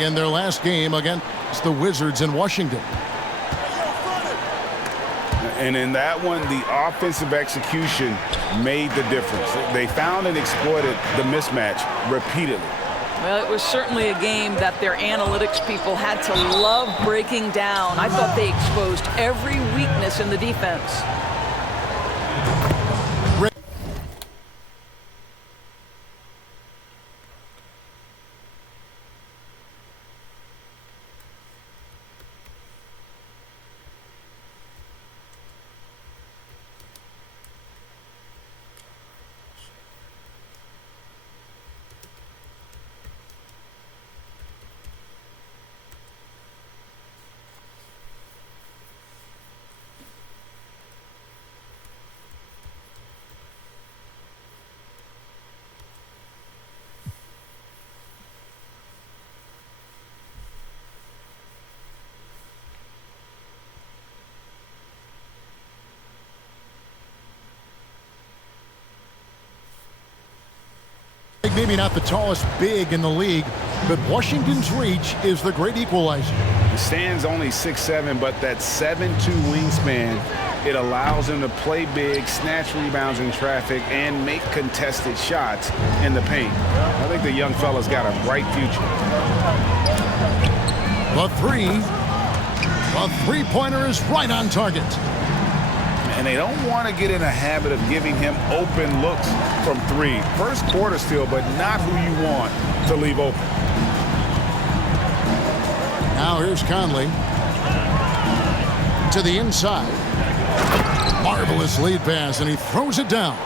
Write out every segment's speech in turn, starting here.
in their last game against the Wizards in Washington. And in that one, the offensive execution made the difference. They found and exploited the mismatch repeatedly. Well, it was certainly a game that their analytics people had to love breaking down. I thought they exposed every weakness in the defense. Maybe not the tallest big in the league, but Washington's reach is the great equalizer. The stand's only 6'7", but that 7'2" wingspan, it allows him to play big, snatch rebounds in traffic, and make contested shots in the paint. I think the young fella's got a bright future. The three-pointer is right on target. And they don't want to get in a habit of giving him open looks from three. First quarter still, but not who you want to leave open. Now here's Conley to the inside. Marvelous lead pass, and he throws it down.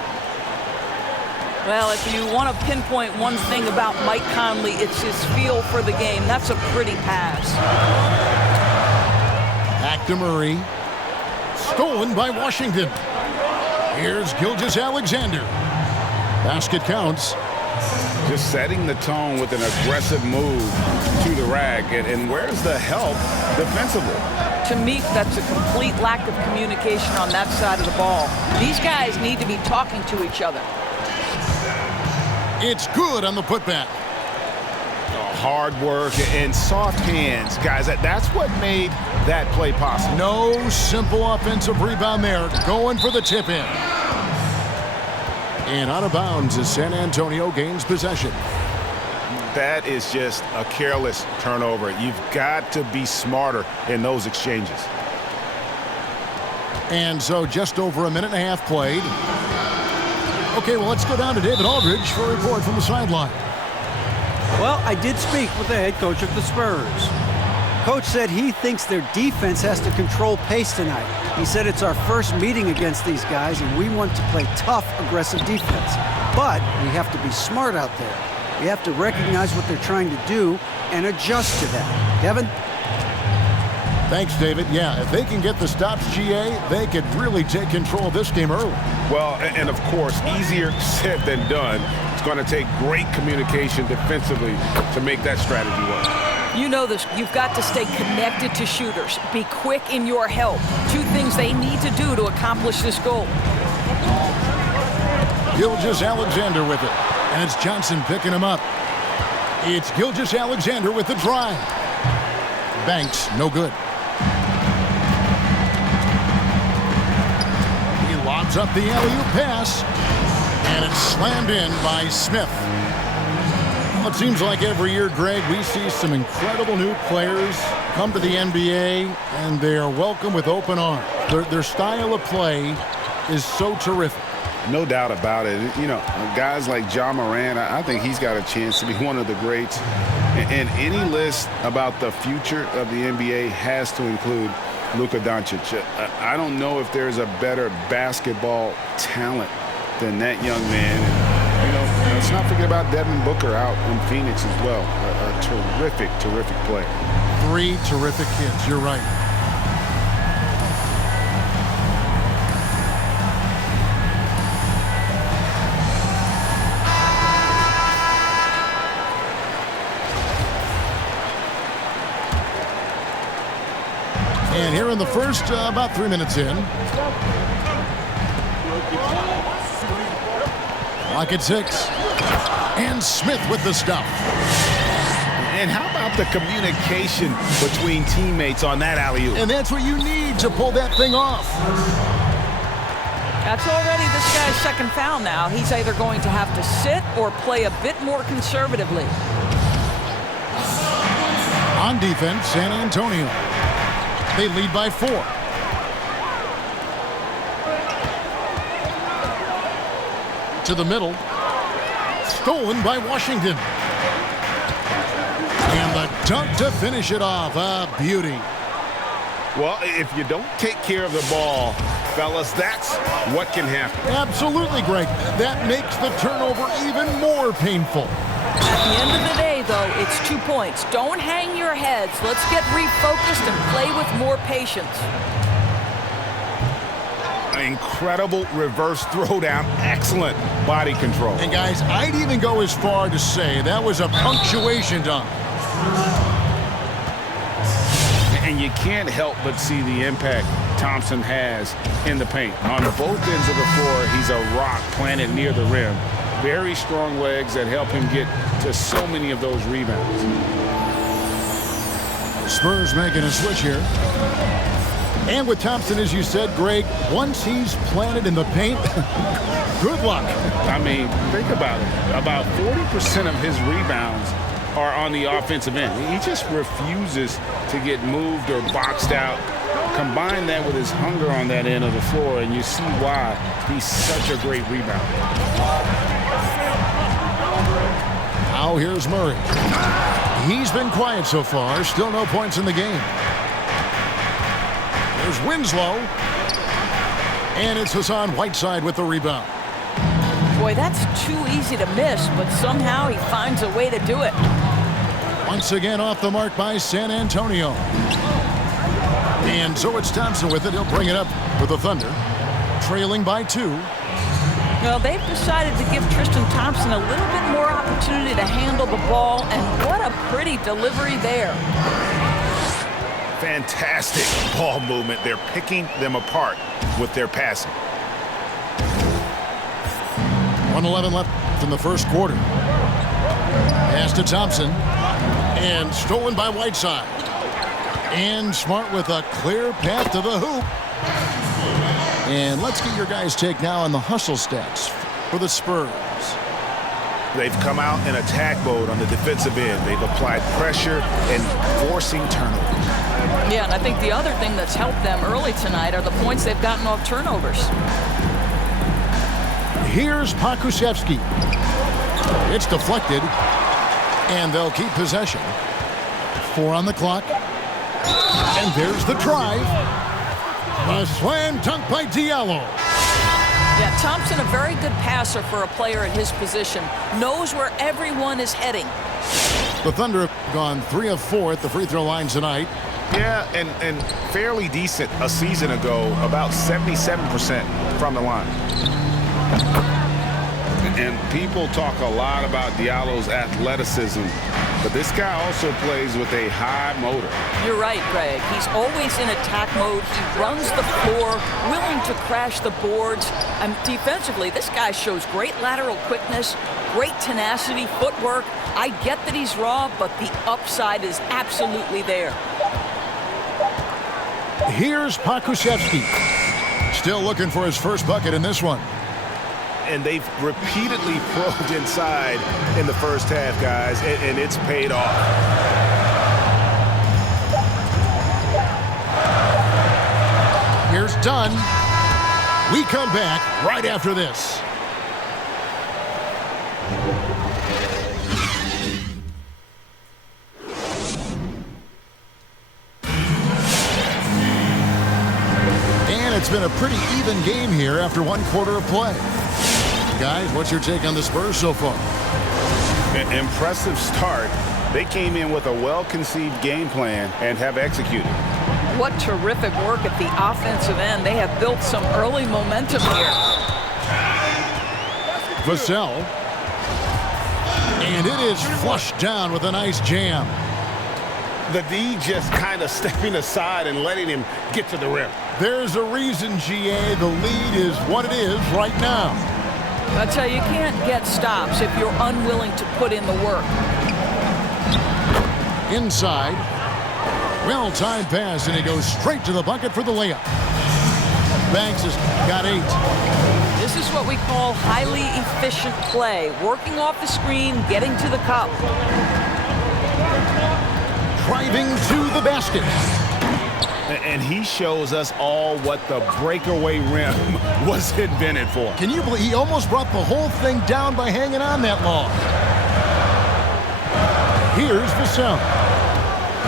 Well, if you want to pinpoint one thing about Mike Conley, it's his feel for the game. That's a pretty pass. Back to Murray. Stolen by Washington. Here's Gilgeous-Alexander. Basket counts. Just setting the tone with an aggressive move to the rack. And where's the help defensively? To me, that's a complete lack of communication on that side of the ball. These guys need to be talking to each other. It's good on the putback. Hard work and soft hands, guys. That's what made that play possible. No simple offensive rebound there. Going for the tip in. And out of bounds as San Antonio gains possession. That is just a careless turnover. You've got to be smarter in those exchanges. And so just over a minute and a half played. Okay, well, let's go down to David Aldridge for a report from the sideline. Well, I did speak with the head coach of the Spurs. Coach said he thinks their defense has to control pace tonight. He said it's our first meeting against these guys, and we want to play tough, aggressive defense. But we have to be smart out there. We have to recognize what they're trying to do and adjust to that. Kevin? Thanks, David. Yeah, if they can get the stops, GA, they could really take control of this game early. Well, and of course, easier said than done. It's going to take great communication defensively to make that strategy work. You know this. You've got to stay connected to shooters. Be quick in your help. Two things they need to do to accomplish this goal. Gilgeous-Alexander with it. And it's Johnson picking him up. It's Gilgeous-Alexander with the drive. Banks, no good. He lobs up the alley-oop pass. And it's slammed in by Smith. Well, it seems like every year, Greg, we see some incredible new players come to the NBA, and they are welcome with open arms. Their style of play is so terrific. No doubt about it. You know, guys like Ja Morant, I think he's got a chance to be one of the greats. And any list about the future of the NBA has to include Luka Doncic. I don't know if there's a better basketball talent than that young man. And, you know, let's not forget about Devin Booker out in Phoenix as well. A terrific, terrific player. Three terrific kids. You're right. And here in the first, about 3 minutes in. Clock at 6. And Smith with the stuff. And how about the communication between teammates on that alley-oop? And that's what you need to pull that thing off. That's already this guy's second foul now. He's either going to have to sit or play a bit more conservatively. On defense, San Antonio. They lead by 4. To the middle. Stolen by Washington. And the dunk to finish it off. A beauty. Well, if you don't take care of the ball, fellas, that's what can happen. Absolutely, Greg. That makes the turnover even more painful. At the end of the day, though, it's 2 points. Don't hang your heads. Let's get refocused and play with more patience. An incredible reverse throwdown. Excellent body control. And, guys, I'd even go as far to say that was a punctuation dunk. And you can't help but see the impact Thompson has in the paint. On both ends of the floor, he's a rock planted near the rim. Very strong legs that help him get to so many of those rebounds. Spurs making a switch here. And with Thompson, as you said, Greg, once he's planted in the paint, good luck. I mean, think about it. About 40% of his rebounds are on the offensive end. He just refuses to get moved or boxed out. Combine that with his hunger on that end of the floor, and you see why he's such a great rebounder. Now here's Murray. He's been quiet so far. Still no points in the game. There's Winslow. And it's Hassan Whiteside with the rebound. Boy, that's too easy to miss, but somehow he finds a way to do it. Once again off the mark by San Antonio. And so it's Thompson with it. He'll bring it up with the Thunder. Trailing by 2. Well, they've decided to give Tristan Thompson a little bit more opportunity to handle the ball, and what a pretty delivery there. Fantastic ball movement. They're picking them apart with their passing. 1:11 left in the first quarter. Pass to Thompson. And stolen by Whiteside. And Smart with a clear path to the hoop. And let's get your guys' take now on the hustle stats for the Spurs. They've come out in attack mode on the defensive end. They've applied pressure and forcing turnovers. Yeah, and I think the other thing that's helped them early tonight are the points they've gotten off turnovers. Here's Pokusevski. It's deflected. And they'll keep possession. 4 on the clock. And there's the drive. A slam dunk by Diallo. Yeah, Thompson, a very good passer for a player at his position. Knows where everyone is heading. The Thunder have gone 3 of 4 at the free throw line tonight. Yeah, and fairly decent a season ago, about 77% from the line. And people talk a lot about Diallo's athleticism, but this guy also plays with a high motor. You're right, Greg. He's always in attack mode. He runs the floor, willing to crash the boards. And defensively, this guy shows great lateral quickness, great tenacity, footwork. I get that he's raw, but the upside is absolutely there. Here's Pokusevski. Still looking for his first bucket in this one. And they've repeatedly probed inside in the first half, guys, and it's paid off. Here's Dunn. We come back right after this. And it's been a pretty even game here after 1 quarter of play. Guys, what's your take on the Spurs so far? An impressive start. They came in with a well-conceived game plan and have executed. What terrific work at the offensive end. They have built some early momentum here. Vassell. And it is flushed down with a nice jam. The D just kind of stepping aside and letting him get to the rim. There's a reason, GA, the lead is what it is right now. That's how you can't get stops if you're unwilling to put in the work. Inside. Well-timed pass, and he goes straight to the bucket for the layup. Banks has got 8. This is what we call highly efficient play. Working off the screen, getting to the cup. Driving to the basket. And he shows us all what the breakaway rim was invented for. Can you believe he almost brought the whole thing down by hanging on that long? Here's Vassell.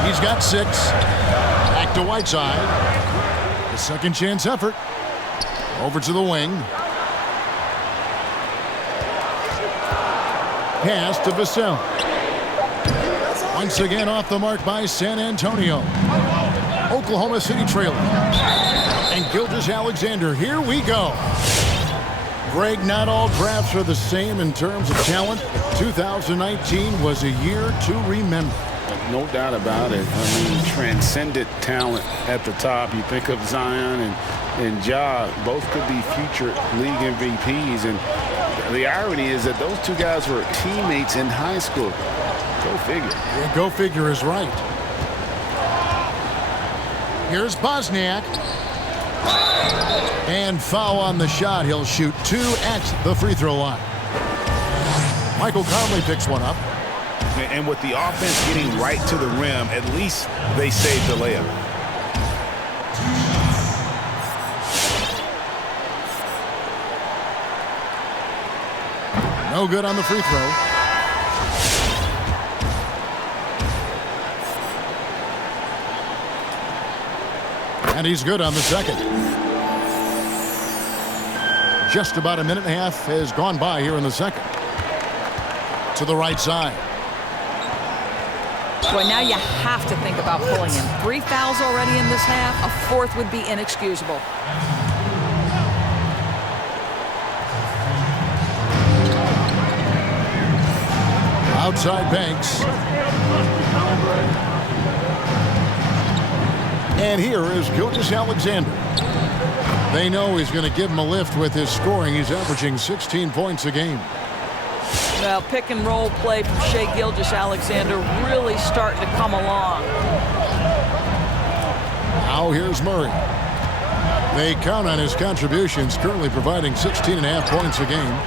He's got 6. Back to Whiteside. A second chance effort. Over to the wing. Pass to Vassell. Once again off the mark by San Antonio. Oklahoma City trailing. And Gilgeous-Alexander, here we go. Greg, not all drafts are the same in terms of talent. 2019 was a year to remember. No doubt about it. I mean, transcendent talent at the top. You think of Zion and Ja, both could be future league MVPs. And the irony is that those two guys were teammates in high school. Go figure. Yeah, go figure is right. Here's Bosniak. And foul on the shot. He'll shoot 2 at the free throw line. Michael Conley picks one up. And with the offense getting right to the rim, at least they saved the layup. No good on the free throw. And he's good on the second. Just about a minute and a half has gone by here in the second. To the right side. Boy, now you have to think about pulling him. 3 fouls already in this half. A 4th would be inexcusable. Outside Banks. And here is Gilgeous-Alexander. They know he's going to give him a lift with his scoring. He's averaging 16 points a game. Well, pick and roll play from Shai Gilgeous-Alexander really starting to come along. Now here's Murray. They count on his contributions, currently providing 16.5 points a game.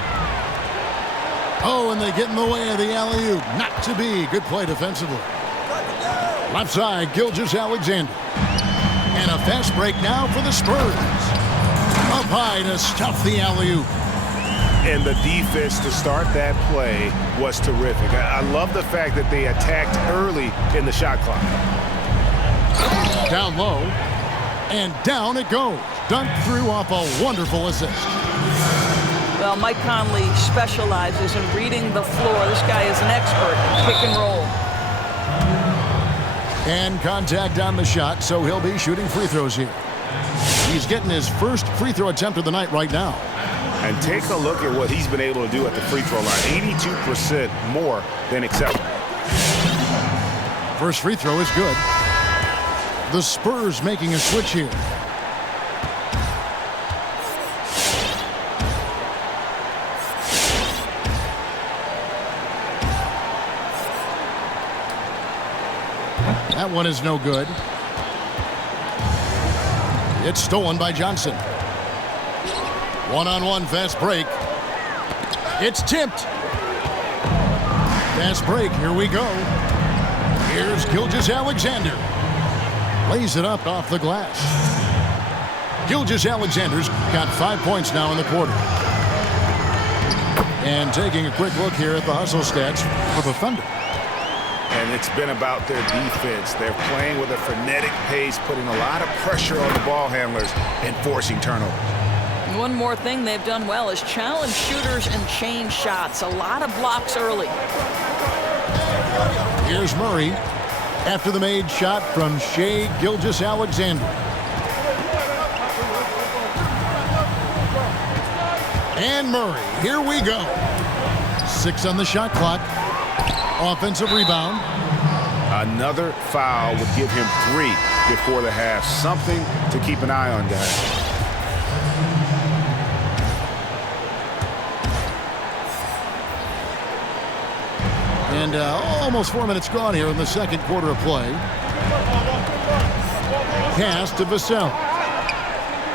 Oh, and they get in the way of the alley-oop. Not to be. Good play defensively. Left side, Gilgeous-Alexander. And a fast break now for the Spurs. Up high to stuff the alley-oop. And the defense to start that play was terrific. I love the fact that they attacked early in the shot clock. Down low. And down it goes. Dunked through off a wonderful assist. Well, Mike Conley specializes in reading the floor. This guy is an expert in pick and roll. And contact on the shot, so he'll be shooting free throws here. He's getting his first free throw attempt of the night right now. And take a look at what he's been able to do at the free throw line. 82% more than acceptable. First free throw is good. The Spurs making a switch here. That one is no good. It's stolen by Johnson. One-on-one fast break. It's tipped. Fast break. Here we go. Here's Gilgeous-Alexander. Lays it up off the glass. Gilgeous-Alexander's got 5 points now in the quarter. And taking a quick look here at the hustle stats for the Thunder. And it's been about their defense. They're playing with a frenetic pace, putting a lot of pressure on the ball handlers and forcing turnovers. One more thing they've done well is challenge shooters and change shots. A lot of blocks early. Here's Murray after the made shot from Shai Gilgeous-Alexander. And Murray, here we go. 6 on the shot clock. Offensive rebound. Another foul would give him 3 before the half. Something to keep an eye on, guys. And almost 4 minutes gone here in the second quarter of play. Pass to Vassell.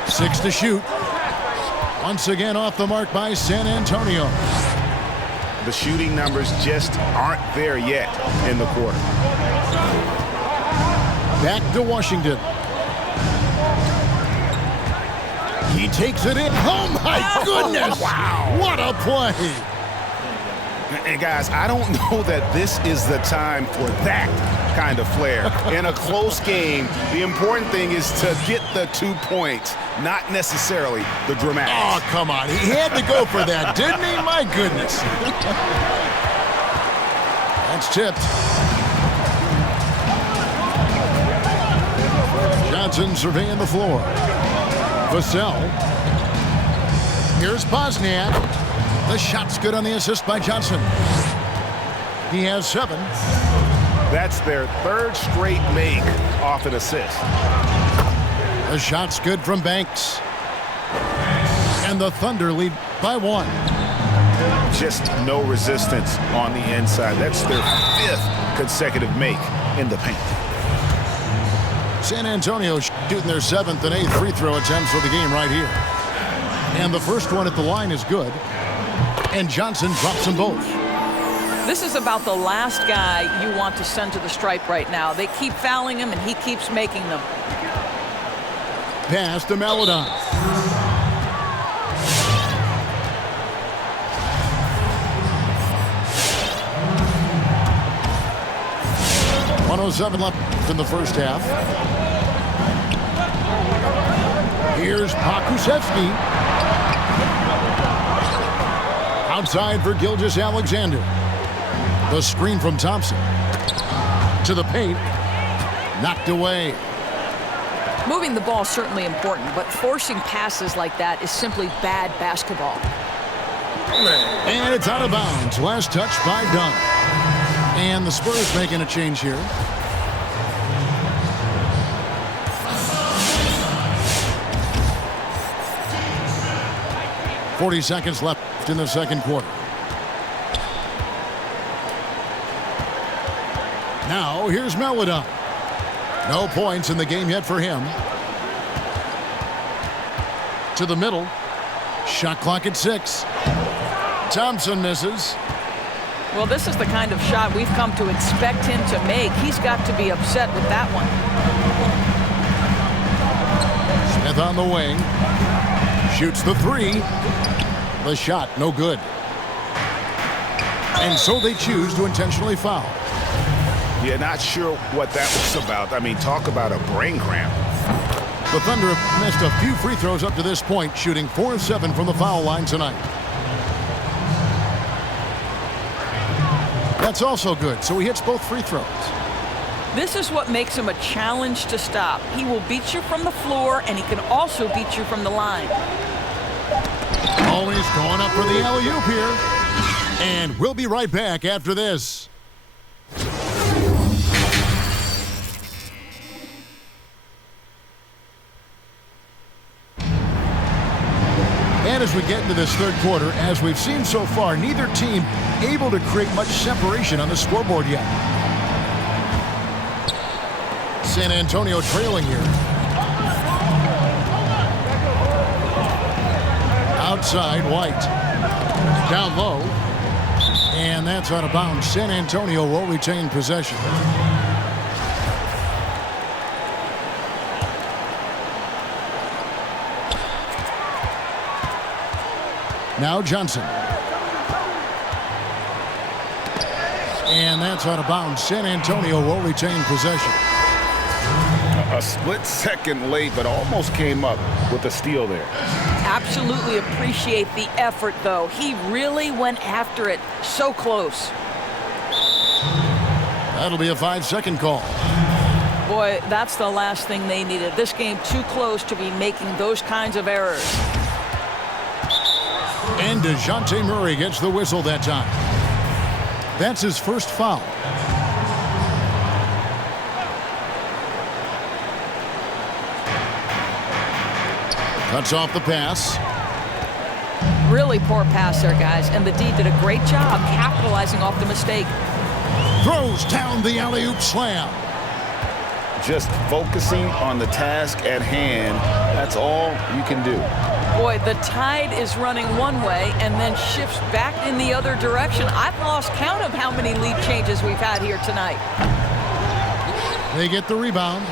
6 to shoot. Once again off the mark by San Antonio. The shooting numbers just aren't there yet in the quarter. Back to Washington. He takes it in. Oh, my goodness. Wow. What a play. And guys, I don't know that this is the time for that kind of flair. In a close game, the important thing is to get the 2 points, not necessarily the dramatics. Oh, come on. He had to go for that, didn't he? My goodness. That's tipped. Johnson surveying the floor. Vassell. Here's Bosniak. The shot's good on the assist by Johnson. He has 7. That's their 3rd straight make off an assist. The shot's good from Banks. And the Thunder lead by 1. Just no resistance on the inside. That's their 5th consecutive make in the paint. San Antonio shooting their 7th and 8th free throw attempts for the game right here. And the first one at the line is good. And Johnson drops them both. This is about the last guy you want to send to the stripe right now. They keep fouling him, and he keeps making them. Pass to Maladon. .107 left in the first half. Here's Pokusevski. Outside for Gilgeous-Alexander. The screen from Thompson. To the paint. Knocked away. Moving the ball is certainly important, but forcing passes like that is simply bad basketball. And it's out of bounds. Last touch by Dunn. And the Spurs making a change here. .40 seconds left in the second quarter. Now here's Maladon. No points in the game yet for him. To the middle. Shot clock at 6. Thompson misses. Well, this is the kind of shot we've come to expect him to make. He's got to be upset with that one. Smith on the wing. Shoots the 3. The shot, no good. And so they choose to intentionally foul. Yeah, not sure what that was about. I mean, talk about a brain cramp. The Thunder have missed a few free throws up to this point, shooting 4 of 7 from the foul line tonight. That's also good, so he hits both free throws. This is what makes him a challenge to stop. He will beat you from the floor, and he can also beat you from the line. Always going up for the alley-oop here. And we'll be right back after this. And as we get into this third quarter, as we've seen so far, neither team able to create much separation on the scoreboard yet. San Antonio trailing here. Outside, White. Down low. And that's out of bounds. San Antonio will retain possession. Now Johnson. And that's out of bounds. San Antonio will retain possession. A split second late, but almost came up with a steal there. Absolutely appreciate the effort, though. He really went after it. So close. That'll be a 5-second call. Boy, that's the last thing they needed. This game too close to be making those kinds of errors. And DeJounte Murray gets the whistle that time. That's his first foul. Cuts off the pass. Really poor pass there, guys. And the D did a great job capitalizing off the mistake. Throws down the alley-oop slam. Just focusing on the task at hand, that's all you can do. Boy, the tide is running one way and then shifts back in the other direction. I've lost count of how many lead changes we've had here tonight. They get the rebound.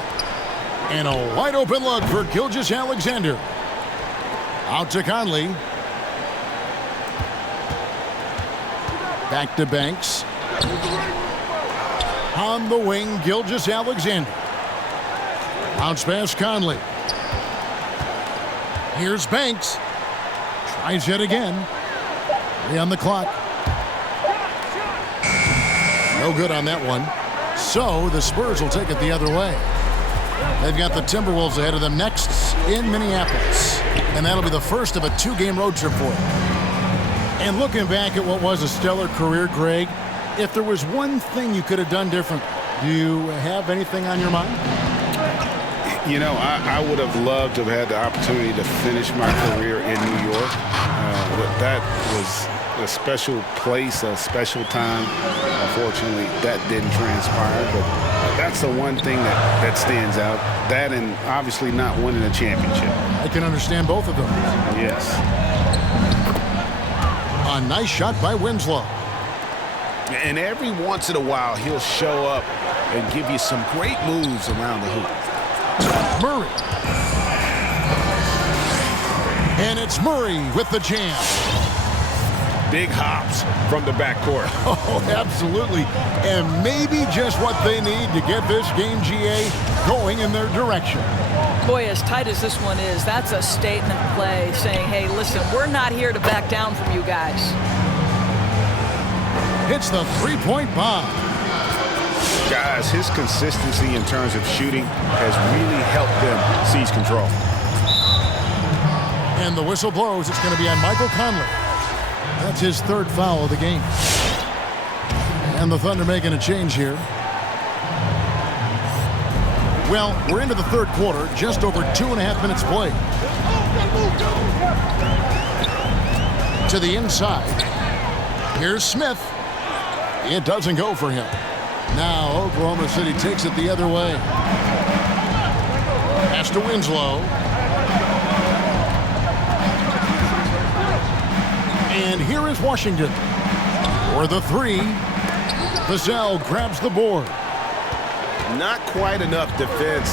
And a wide open look for Gilgeous-Alexander. Out to Conley. Back to Banks. On the wing, Gilgeous-Alexander. Bounce pass Conley. Here's Banks. Tries yet again. 3 on the clock. No good on that one. So the Spurs will take it the other way. They've got the Timberwolves ahead of them next in Minneapolis. And that'll be the first of a 2-game road trip for them. And looking back at what was a stellar career, Greg, if there was one thing you could have done different, do you have anything on your mind? You know, I would have loved to have had the opportunity to finish my career in New York. But that was a special place, a special time. Unfortunately, that didn't transpire. But that's the one thing that stands out. That and obviously not winning a championship. I can understand both of them. Yes. A nice shot by Winslow. And every once in a while, he'll show up and give you some great moves around the hoop. Murray. And it's Murray with the jam. Big hops from the backcourt. Oh, absolutely. And maybe just what they need to get this game, GA, going in their direction. Boy, as tight as this one is, that's a statement play saying, hey, listen, we're not here to back down from you guys. It's the three-point bomb. Guys, his consistency in terms of shooting has really helped them seize control. And the whistle blows. It's going to be on Michael Conley. That's his 3rd foul of the game. And the Thunder making a change here. Well, we're into the 3rd quarter, just over 2.5 minutes played. To the inside. Here's Smith. It doesn't go for him. Now Oklahoma City takes it the other way. Pass to Winslow. And here is Washington. For the 3. Vassell grabs the board. Not quite enough defense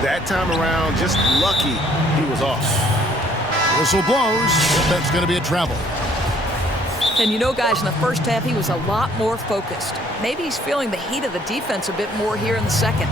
that time around. Just lucky he was off. Whistle blows. That's going to be a travel. And you know, guys, in the first half, he was a lot more focused. Maybe he's feeling the heat of the defense a bit more here in the second.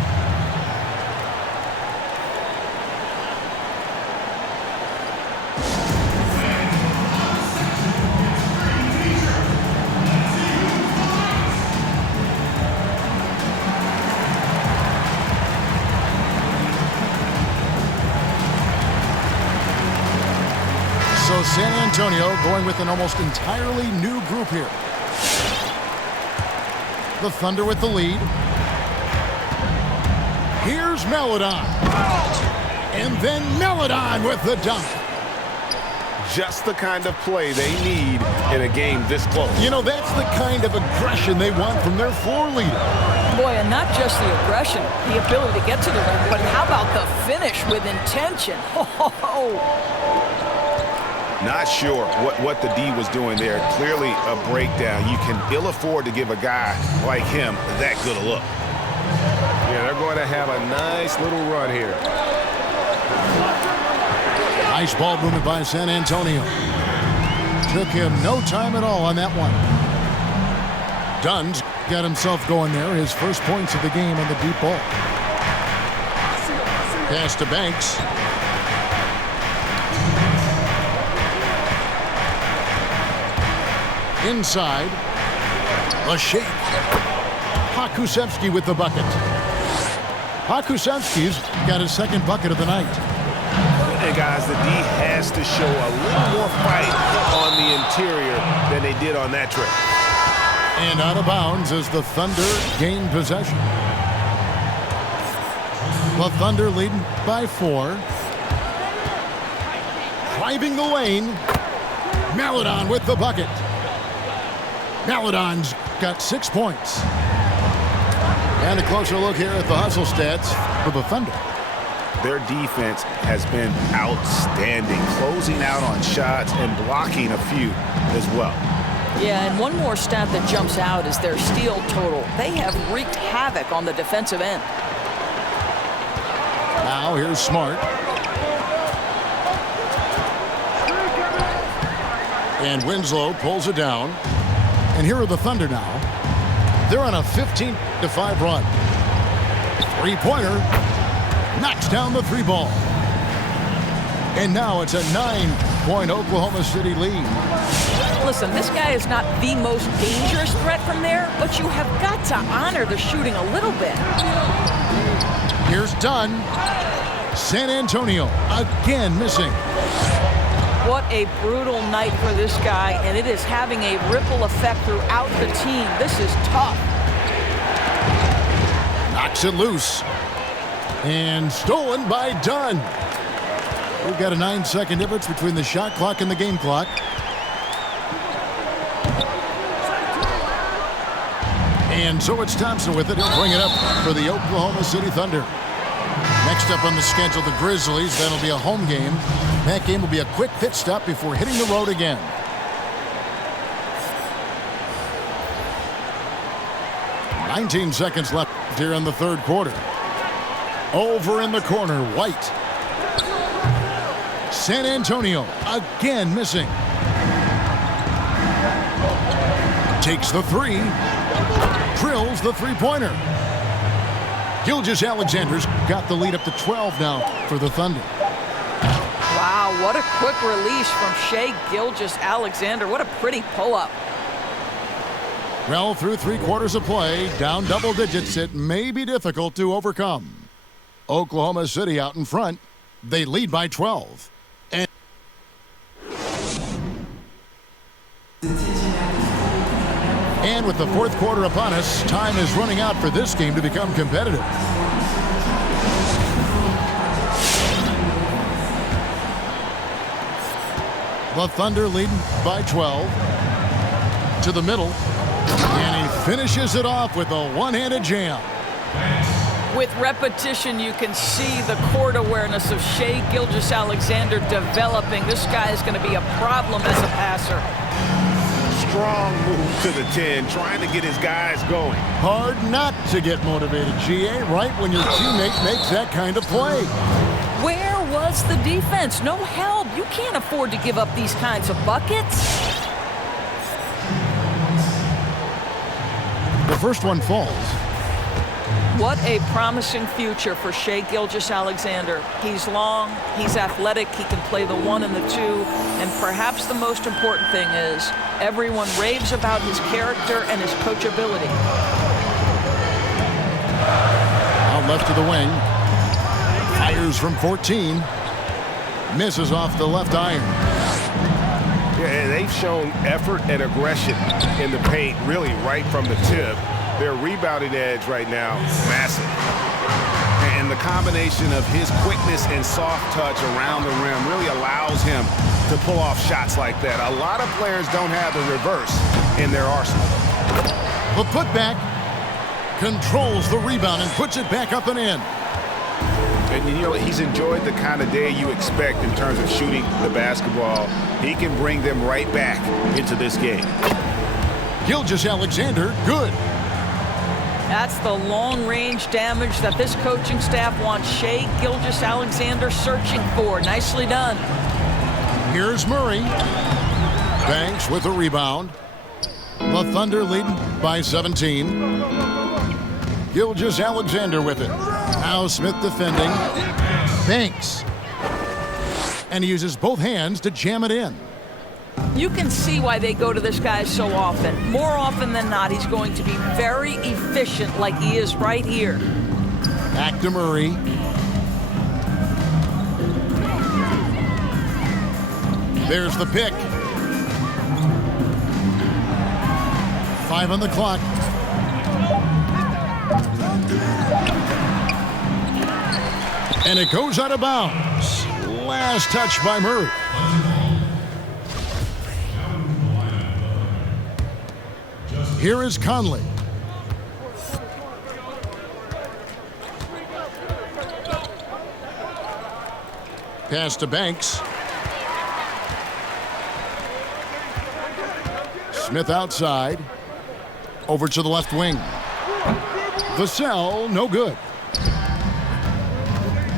So San Antonio going with an almost entirely new group here. The Thunder with the lead. Here's Meladon. And then Meladon with the dunk. Just the kind of play they need in a game this close. You know, that's the kind of aggression they want from their floor leader. Boy, and not just the aggression, the ability to get to the rim, but how about the finish with intention? Not sure what the D was doing there. Clearly a breakdown. You can ill afford to give a guy like him that good a look. Yeah, they're going to have a nice little run here. Nice ball movement by San Antonio. Took him no time at all on that one. Dunn's got himself going there. His first points of the game on the deep ball. Pass to Banks. Inside, a shake. Pokusevski with the bucket. Pokusevski's got his 2nd bucket of the night. And guys, the D has to show a little more fight on the interior than they did on that trip. And out of bounds as the Thunder gain possession. The Thunder leading by 4. Driving the lane. Meladon with the bucket. Meladon's got 6 points. And a closer look here at the hustle stats for the Thunder. Their defense has been outstanding, closing out on shots and blocking a few as well. Yeah, and one more stat that jumps out is their steal total. They have wreaked havoc on the defensive end. Now here's Smart. And Winslow pulls it down. And here are the Thunder now. They're on a 15-5 run. Three-pointer. Knocks down the three ball. And now it's a 9-point Oklahoma City lead. Listen, this guy is not the most dangerous threat from there, but you have got to honor the shooting a little bit. Here's Dunn. San Antonio again missing. What a brutal night for this guy, and it is having a ripple effect throughout the team. This is tough. Knocks it loose. And stolen by Dunn. We've got a 9-second difference between the shot clock and the game clock. And so it's Thompson with it. He'll bring it up for the Oklahoma City Thunder. Next up on the schedule, the Grizzlies. That'll be a home game. That game will be a quick pit stop before hitting the road again. "19 seconds left here in the third quarter. Over in the corner, White. San Antonio again missing. Takes the three. Drills the three-pointer. Gilgeous-Alexander's got the lead up to 12 now for the Thunder. Wow, what a quick release from Shai Gilgeous-Alexander. What a pretty pull-up. Well, through 3 quarters of play, down double digits, it may be difficult to overcome. Oklahoma City out in front. They lead by 12. And with the fourth quarter upon us, time is running out for this game to become competitive. The Thunder leading by 12. To the middle. And he finishes it off with a one-handed jam. With repetition, you can see the court awareness of Shai Gilgeous-Alexander developing. This guy is going to be a problem as a passer. Strong move to the 10, trying to get his guys going. Hard not to get motivated, GA, right when your teammate makes that kind of play. Where was the defense? No help. You can't afford to give up these kinds of buckets. The first one falls. What a promising future for Shai Gilgeous-Alexander. He's long, he's athletic, he can play the 1 and the 2, and perhaps the most important thing is everyone raves about his character and his coachability. Out left to the wing. Fires from 14. Misses off the left iron. Yeah, they've shown effort and aggression in the paint, really right from the tip. Their rebounding edge right now, massive. And the combination of his quickness and soft touch around the rim really allows him to pull off shots like that. A lot of players don't have the reverse in their arsenal. The putback controls the rebound and puts it back up and in. And you know, he's enjoyed the kind of day you expect in terms of shooting the basketball. He can bring them right back into this game. Gilgeous-Alexander, good. That's the long-range damage that this coaching staff wants Shai Gilgeous-Alexander searching for. Nicely done. Here's Murray. Banks with a rebound. The Thunder leading by 17. Gilgeous-Alexander with it. Now Smith defending. Banks. And he uses both hands to jam it in. You can see why they go to this guy so often. More often than not, he's going to be very efficient like he is right here. Back to Murray. There's the pick. 5 on the clock. And it goes out of bounds. Last touch by Murray. Here is Conley. Pass to Banks. Smith outside. Over to the left wing. Vassell, no good.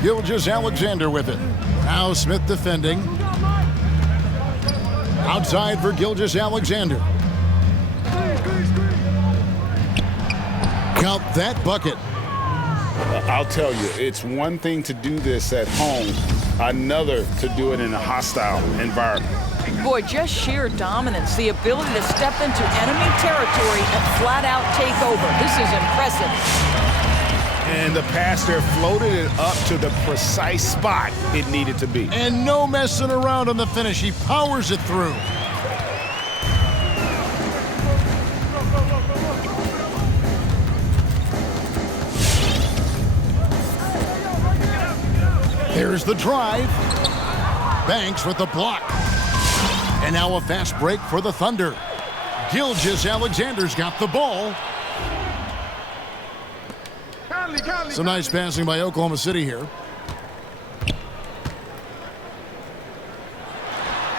Gilgeous-Alexander with it. Now Smith defending. Outside for Gilgeous-Alexander. Count that bucket. I'll tell you, it's one thing to do this at home, another to do it in a hostile environment. Boy, just sheer dominance, the ability to step into enemy territory and flat out take over. This is impressive. And the pass there floated it up to the precise spot it needed to be. And no messing around on the finish. He powers it through. There's the drive. Banks with the block. And now a fast break for the Thunder. Gilgeous-Alexander's got the ball. Some nice passing by Oklahoma City here.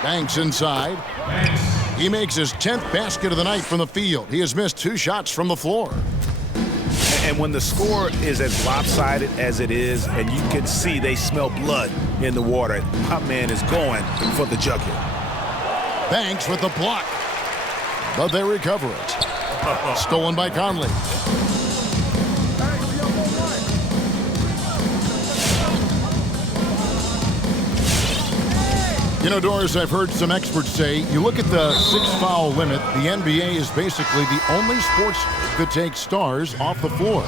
Banks inside. He makes his 10th basket of the night from the field. He has missed 2 shots from the floor. And when the score is as lopsided as it is, and you can see they smell blood in the water, my man is going for the jucket. Banks with the block. But they recover it. Stolen by Conley. You know, Doris, I've heard some experts say, you look at the 6-foul limit, the NBA is basically the only sports that takes stars off the floor.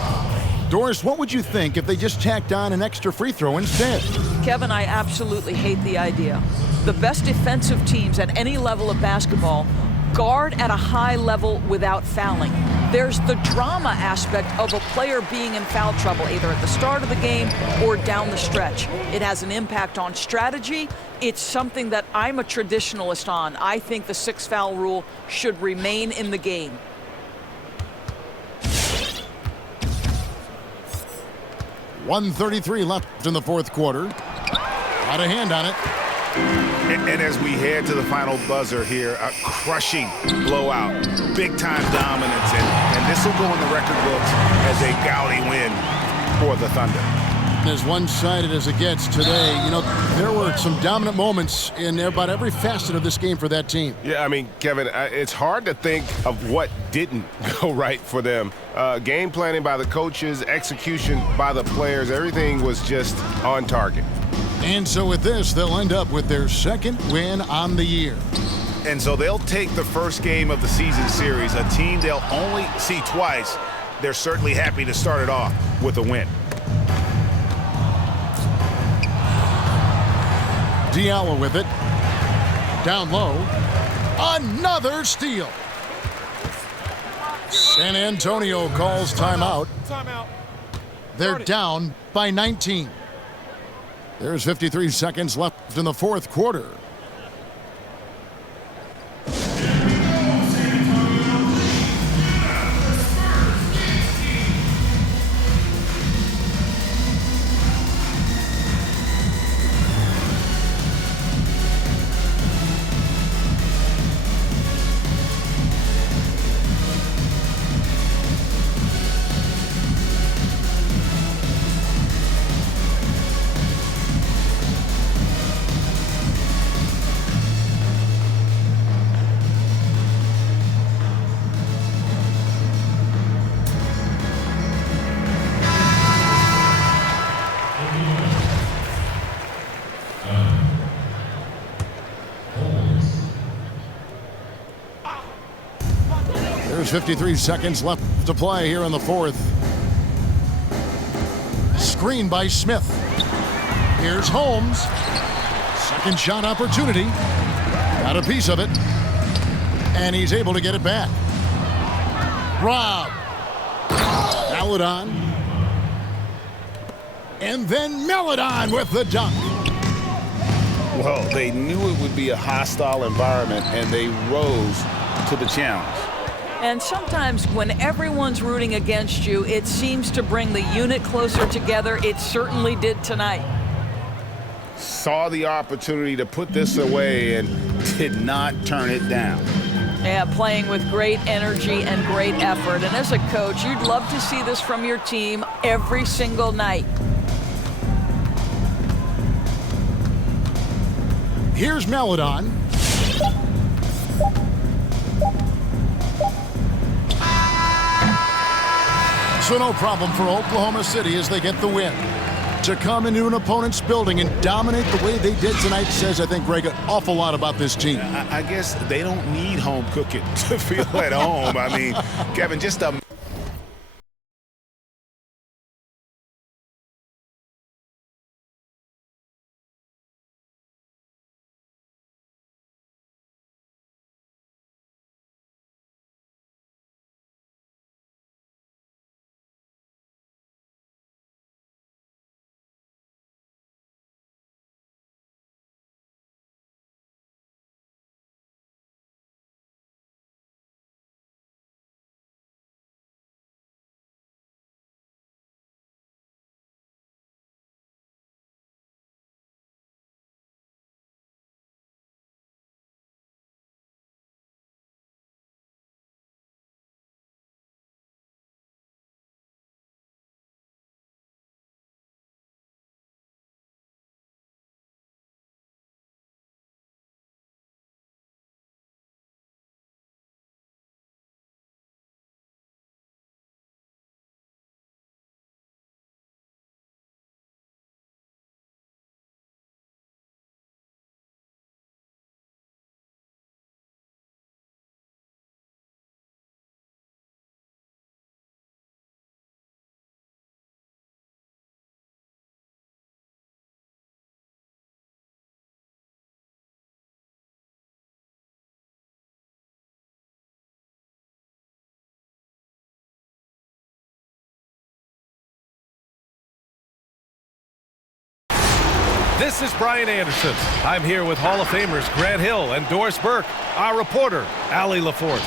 Doris, what would you think if they just tacked on an extra free throw instead? Kevin, I absolutely hate the idea. The best defensive teams at any level of basketball guard at a high level without fouling. There's the drama aspect of a player being in foul trouble, either at the start of the game or down the stretch. It has an impact on strategy. It's something that I'm a traditionalist on. I think the 6-foul rule should remain in the game. .133 left in the fourth quarter. Got a hand on it. And as we head to the final buzzer here, a crushing blowout, big-time dominance, and this will go in the record books as a gaudy win for the Thunder. As one-sided as it gets today, you know, there were some dominant moments in about every facet of this game for that team. Yeah, I mean, Kevin, it's hard to think of what didn't go right for them. Game planning by the coaches, execution by the players, everything was just on target. And so with this, they'll end up with their 2nd win on the year. And so they'll take the first game of the season series, a team they'll only see twice. They're certainly happy to start it off with a win. Diallo with it. Down low. Another steal. San Antonio calls timeout. They're down by 19. There's 53 seconds left in the fourth quarter. There's 53 seconds left to play here in the fourth. Screen by Smith. Here's Holmes. Second shot opportunity. Got a piece of it. And he's able to get it back. Rob. Maladon. And then Maladon with the dunk. Well, they knew it would be a hostile environment, and they rose to the challenge. And sometimes when everyone's rooting against you, it seems to bring the unit closer together. It certainly did tonight. saw the opportunity to put this away and did not turn it down. Yeah, playing with great energy and great effort. And as a coach, you'd love to see this from your team every single night. Here's Meladon. So no problem for Oklahoma City as they get the win. To come into an opponent's building and dominate the way they did tonight says, I think, Greg, an awful lot about this team. I guess they don't need home cooking to feel at home. I mean, Kevin, just a This is Brian Anderson. I'm here with Hall of Famers Grant Hill and Doris Burke, our reporter, Allie LaForce.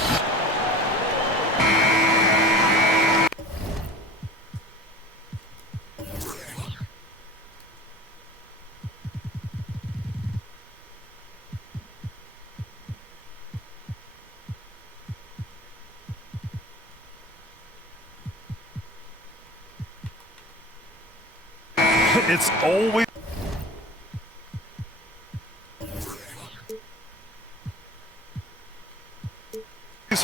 It's always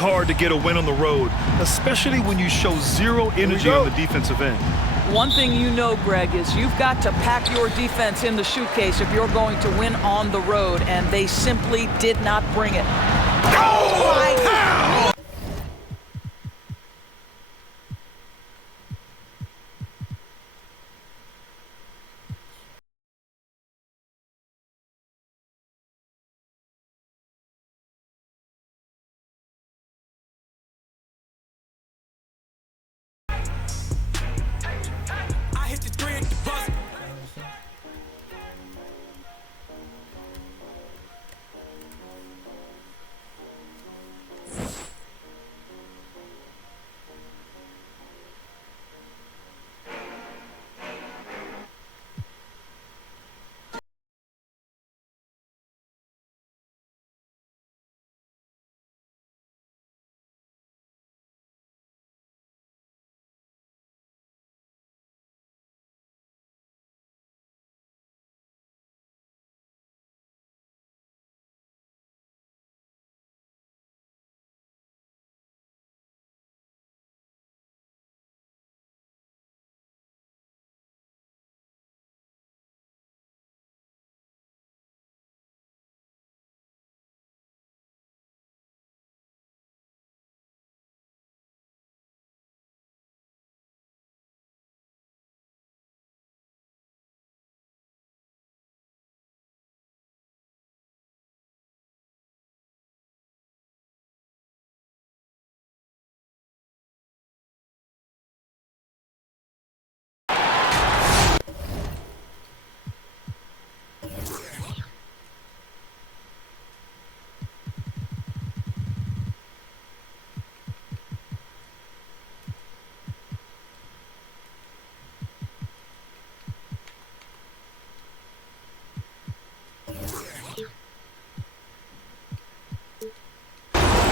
hard to get a win on the road, especially when you show zero energy on the defensive end. One thing you know, Greg, is you've got to pack your defense in the suitcase if you're going to win on the road, and they simply did not bring it. Oh, my God.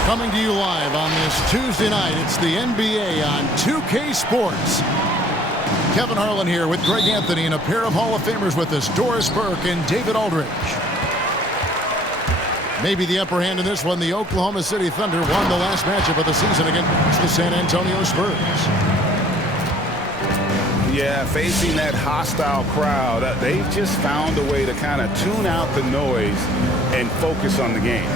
Coming to you live on this Tuesday night, it's the NBA on 2K Sports. Kevin Harlan here with Greg Anthony and a pair of Hall of Famers with us, Doris Burke and David Aldridge. Maybe the upper hand in this one, the Oklahoma City Thunder won the last matchup of the season against the San Antonio Spurs. Yeah, facing that hostile crowd, they've just found a way to kind of tune out the noise and focus on the game.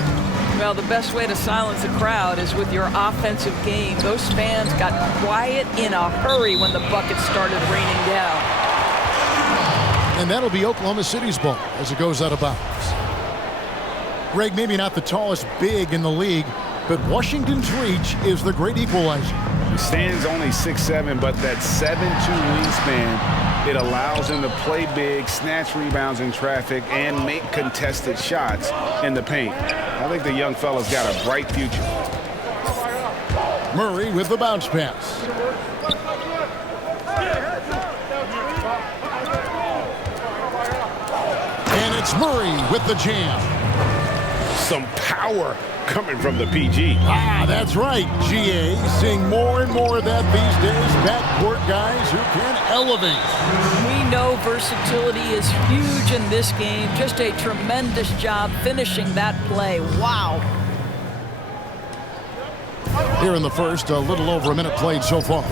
Well, the best way to silence a crowd is with your offensive game. Those fans got quiet in a hurry when the buckets started raining down. And that'll be Oklahoma City's ball as it goes out of bounds. Greg, maybe not the tallest big in the league, but Washington's reach is the great equalizer. He stands only 6'7", but that 7'2" wingspan, it allows him to play big, snatch rebounds in traffic, and make contested shots in the paint. I think the young fella's got a bright future. Murray with the bounce pass. And it's Murray with the jam. Some power coming from the PG. Ah, that's right, GA. Seeing more and more of that these days. Backcourt guys who can elevate. We know versatility is huge in this game. Just a tremendous job finishing that play. Wow. Here in the first, a little over a minute played so far.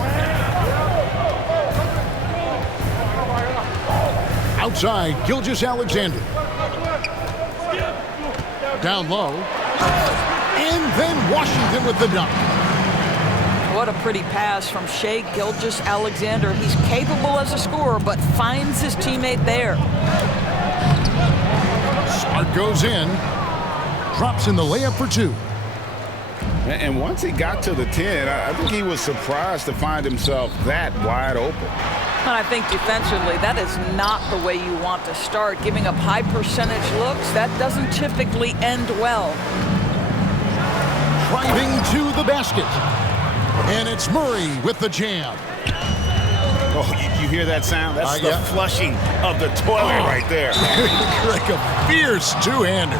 Outside, Gilgeous-Alexander. Down low. And then Washington with the dunk. What a pretty pass from Shai Gilgeous-Alexander. He's capable as a scorer, but finds his teammate there. Smart goes in. Drops in the layup for two. And once he got to the 10, I think he was surprised to find himself that wide open. And I think defensively, that is not the way you want to start. Giving up high percentage looks, that doesn't typically end well. Driving to the basket. And it's Murray with the jam. Oh, you hear that sound? That's the flushing of the toilet right there. Like a fierce two-hander.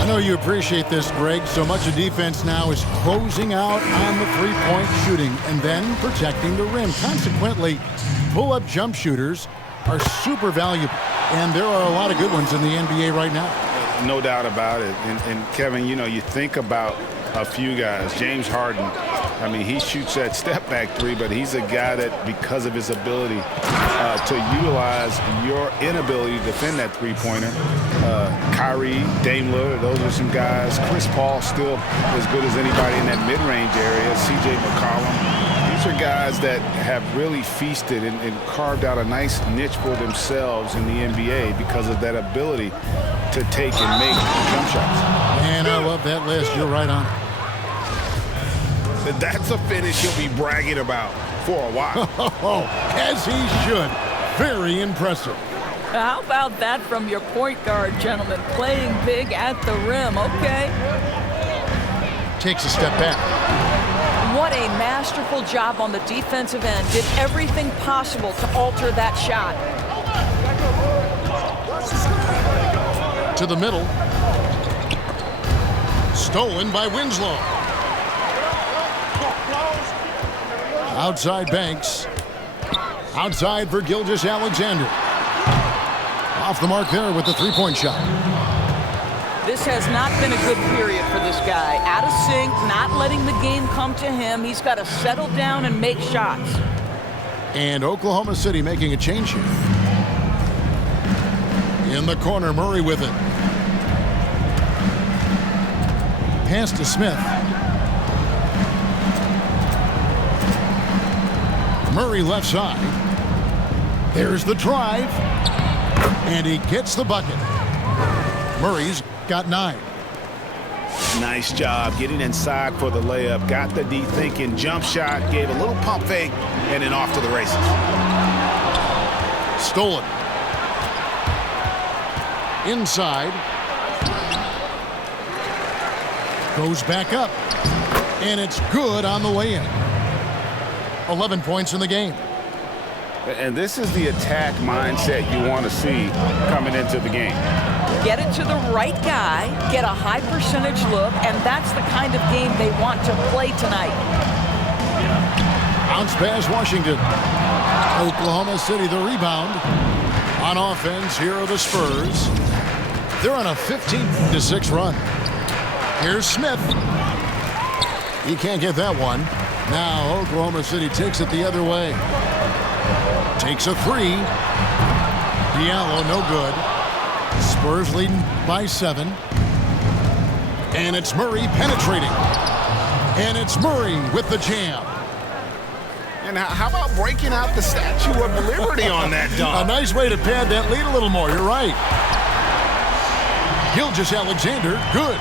I know you appreciate this, Greg. So much of defense now is closing out on the three-point shooting and then protecting the rim. Consequently, pull-up jump shooters are super valuable. And there are a lot of good ones in the NBA right now. No doubt about it. And Kevin, you know, you think about a few guys. James Harden, I mean, he shoots that step-back three, but he's a guy that, because of his ability to utilize your inability to defend that three-pointer, Kyrie, Dame Lillard, those are some guys. Chris Paul still as good as anybody in that mid-range area. C.J. McCollum. These are guys that have really feasted and carved out a nice niche for themselves in the NBA because of that ability to take and make jump shots. And I love that list. You're right on it. That's a finish he'll be bragging about for a while. As he should. Very impressive. How about that from your point guard, gentlemen? Playing big at the rim, okay? Takes a step back. What a masterful job on the defensive end. Did everything possible to alter that shot. To the middle. Stolen by Winslow. Outside Banks. Outside for Gilgeous-Alexander. Off the mark there with the three-point shot. This has not been a good period for this guy. Out of sync, not letting the game come to him. He's got to settle down and make shots. And Oklahoma City making a change here. In the corner, Murray with it. Pass to Smith. Murray left side. There's the drive. And he gets the bucket. Murray's got 9. Nice job getting inside for the layup. Got the deep thinking jump shot. Gave a little pump fake. And then off to the races. Stolen. Inside. Goes back up. And it's good on the way in. 11 points in the game. And this is the attack mindset you want to see coming into the game. Get it to the right guy, get a high percentage look, and that's the kind of game they want to play tonight. Bounce pass, Washington. Oklahoma City the rebound. On offense, here are the Spurs. They're on a 15-6 run. Here's Smith. He can't get that one. Now Oklahoma City takes it the other way. Takes a three. Diallo, no good. Spurs leading by 7. And it's Murray penetrating. And it's Murray with the jam. And how about breaking out the Statue of Liberty on that dunk? A nice way to pad that lead a little more. You're right. Gilgeous-Alexander, good.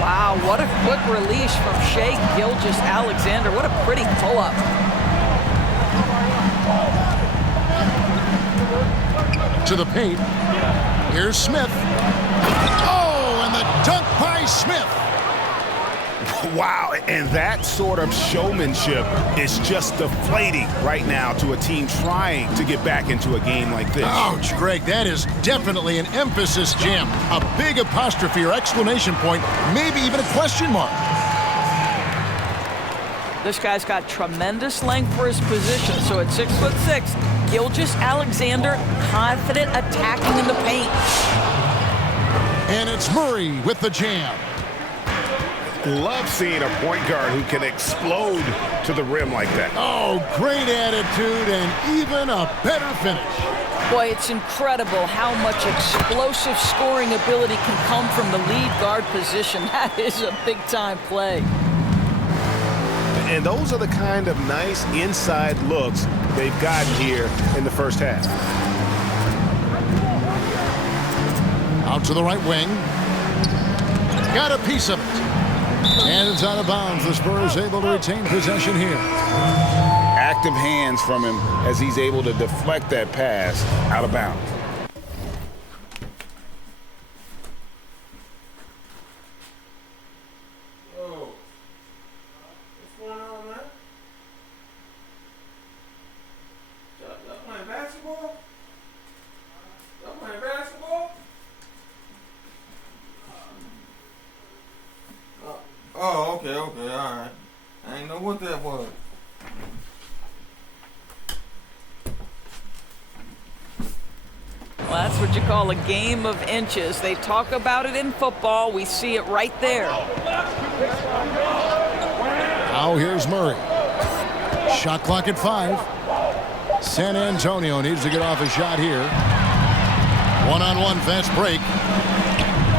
Wow, what a quick release from Shai Gilgeous-Alexander. What a pretty pull-up. To the paint. Here's Smith. Oh, and the dunk by Smith. Wow, and that sort of showmanship is just deflating right now to a team trying to get back into a game like this. Ouch, Greg, that is definitely an emphasis jam. A big apostrophe or exclamation point, maybe even a question mark. This guy's got tremendous length for his position, so at 6'6", Gilgeous-Alexander confident attacking in the paint. And it's Murray with the jam. Love seeing a point guard who can explode to the rim like that. Oh, great attitude and even a better finish. Boy, it's incredible how much explosive scoring ability can come from the lead guard position. That is a big-time play. And those are the kind of nice inside looks they've gotten here in the first half. Out to the right wing. Got a piece of it. And it's out of bounds. The Spurs able to retain possession here. Active hands from him as he's able to deflect that pass out of bounds. Oh, okay, all right. I didn't know what that was. Well, that's what you call a game of inches. They talk about it in football. We see it right there. Now here's Murray. Shot clock at 5. San Antonio needs to get off a shot here. One-on-one fast break.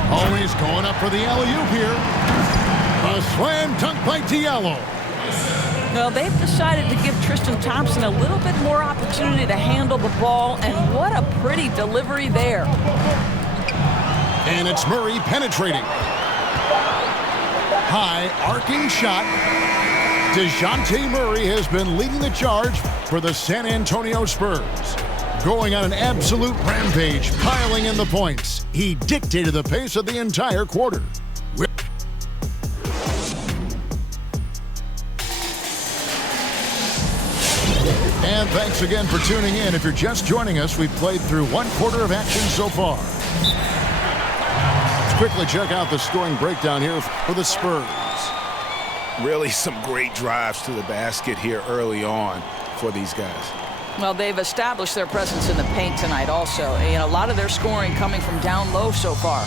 Always going up for the alley-oop here. A slam dunk by Diallo. Well, they've decided to give Tristan Thompson a little bit more opportunity to handle the ball, and what a pretty delivery there. And it's Murray penetrating. High arcing shot. DeJounte Murray has been leading the charge for the San Antonio Spurs. Going on an absolute rampage, piling in the points. He dictated the pace of the entire quarter. And thanks again for tuning in. If you're just joining us, we've played through 1 quarter of action so far. Let's quickly check out the scoring breakdown here for the Spurs. Really some great drives to the basket here early on for these guys. Well, they've established their presence in the paint tonight also. And a lot of their scoring coming from down low so far.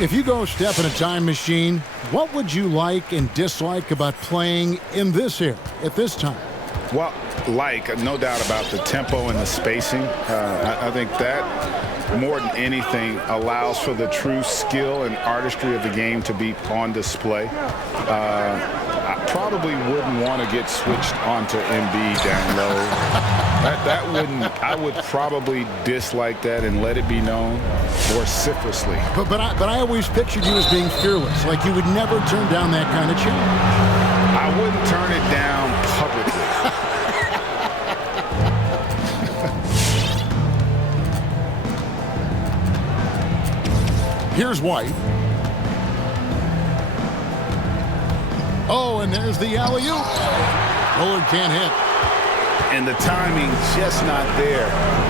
If you go step in a time machine, what would you like and dislike about playing in this era at this time? Well, no doubt about the tempo and the spacing. I think that, more than anything, allows for the true skill and artistry of the game to be on display. I probably wouldn't want to get switched onto MB down low. I would probably dislike that and let it be known vociferously. But I always pictured you as being fearless, like you would never turn down that kind of challenge. I wouldn't turn it down publicly. Here's White. Oh, and there's the alley-oop. Bullard can't hit. And the timing just not there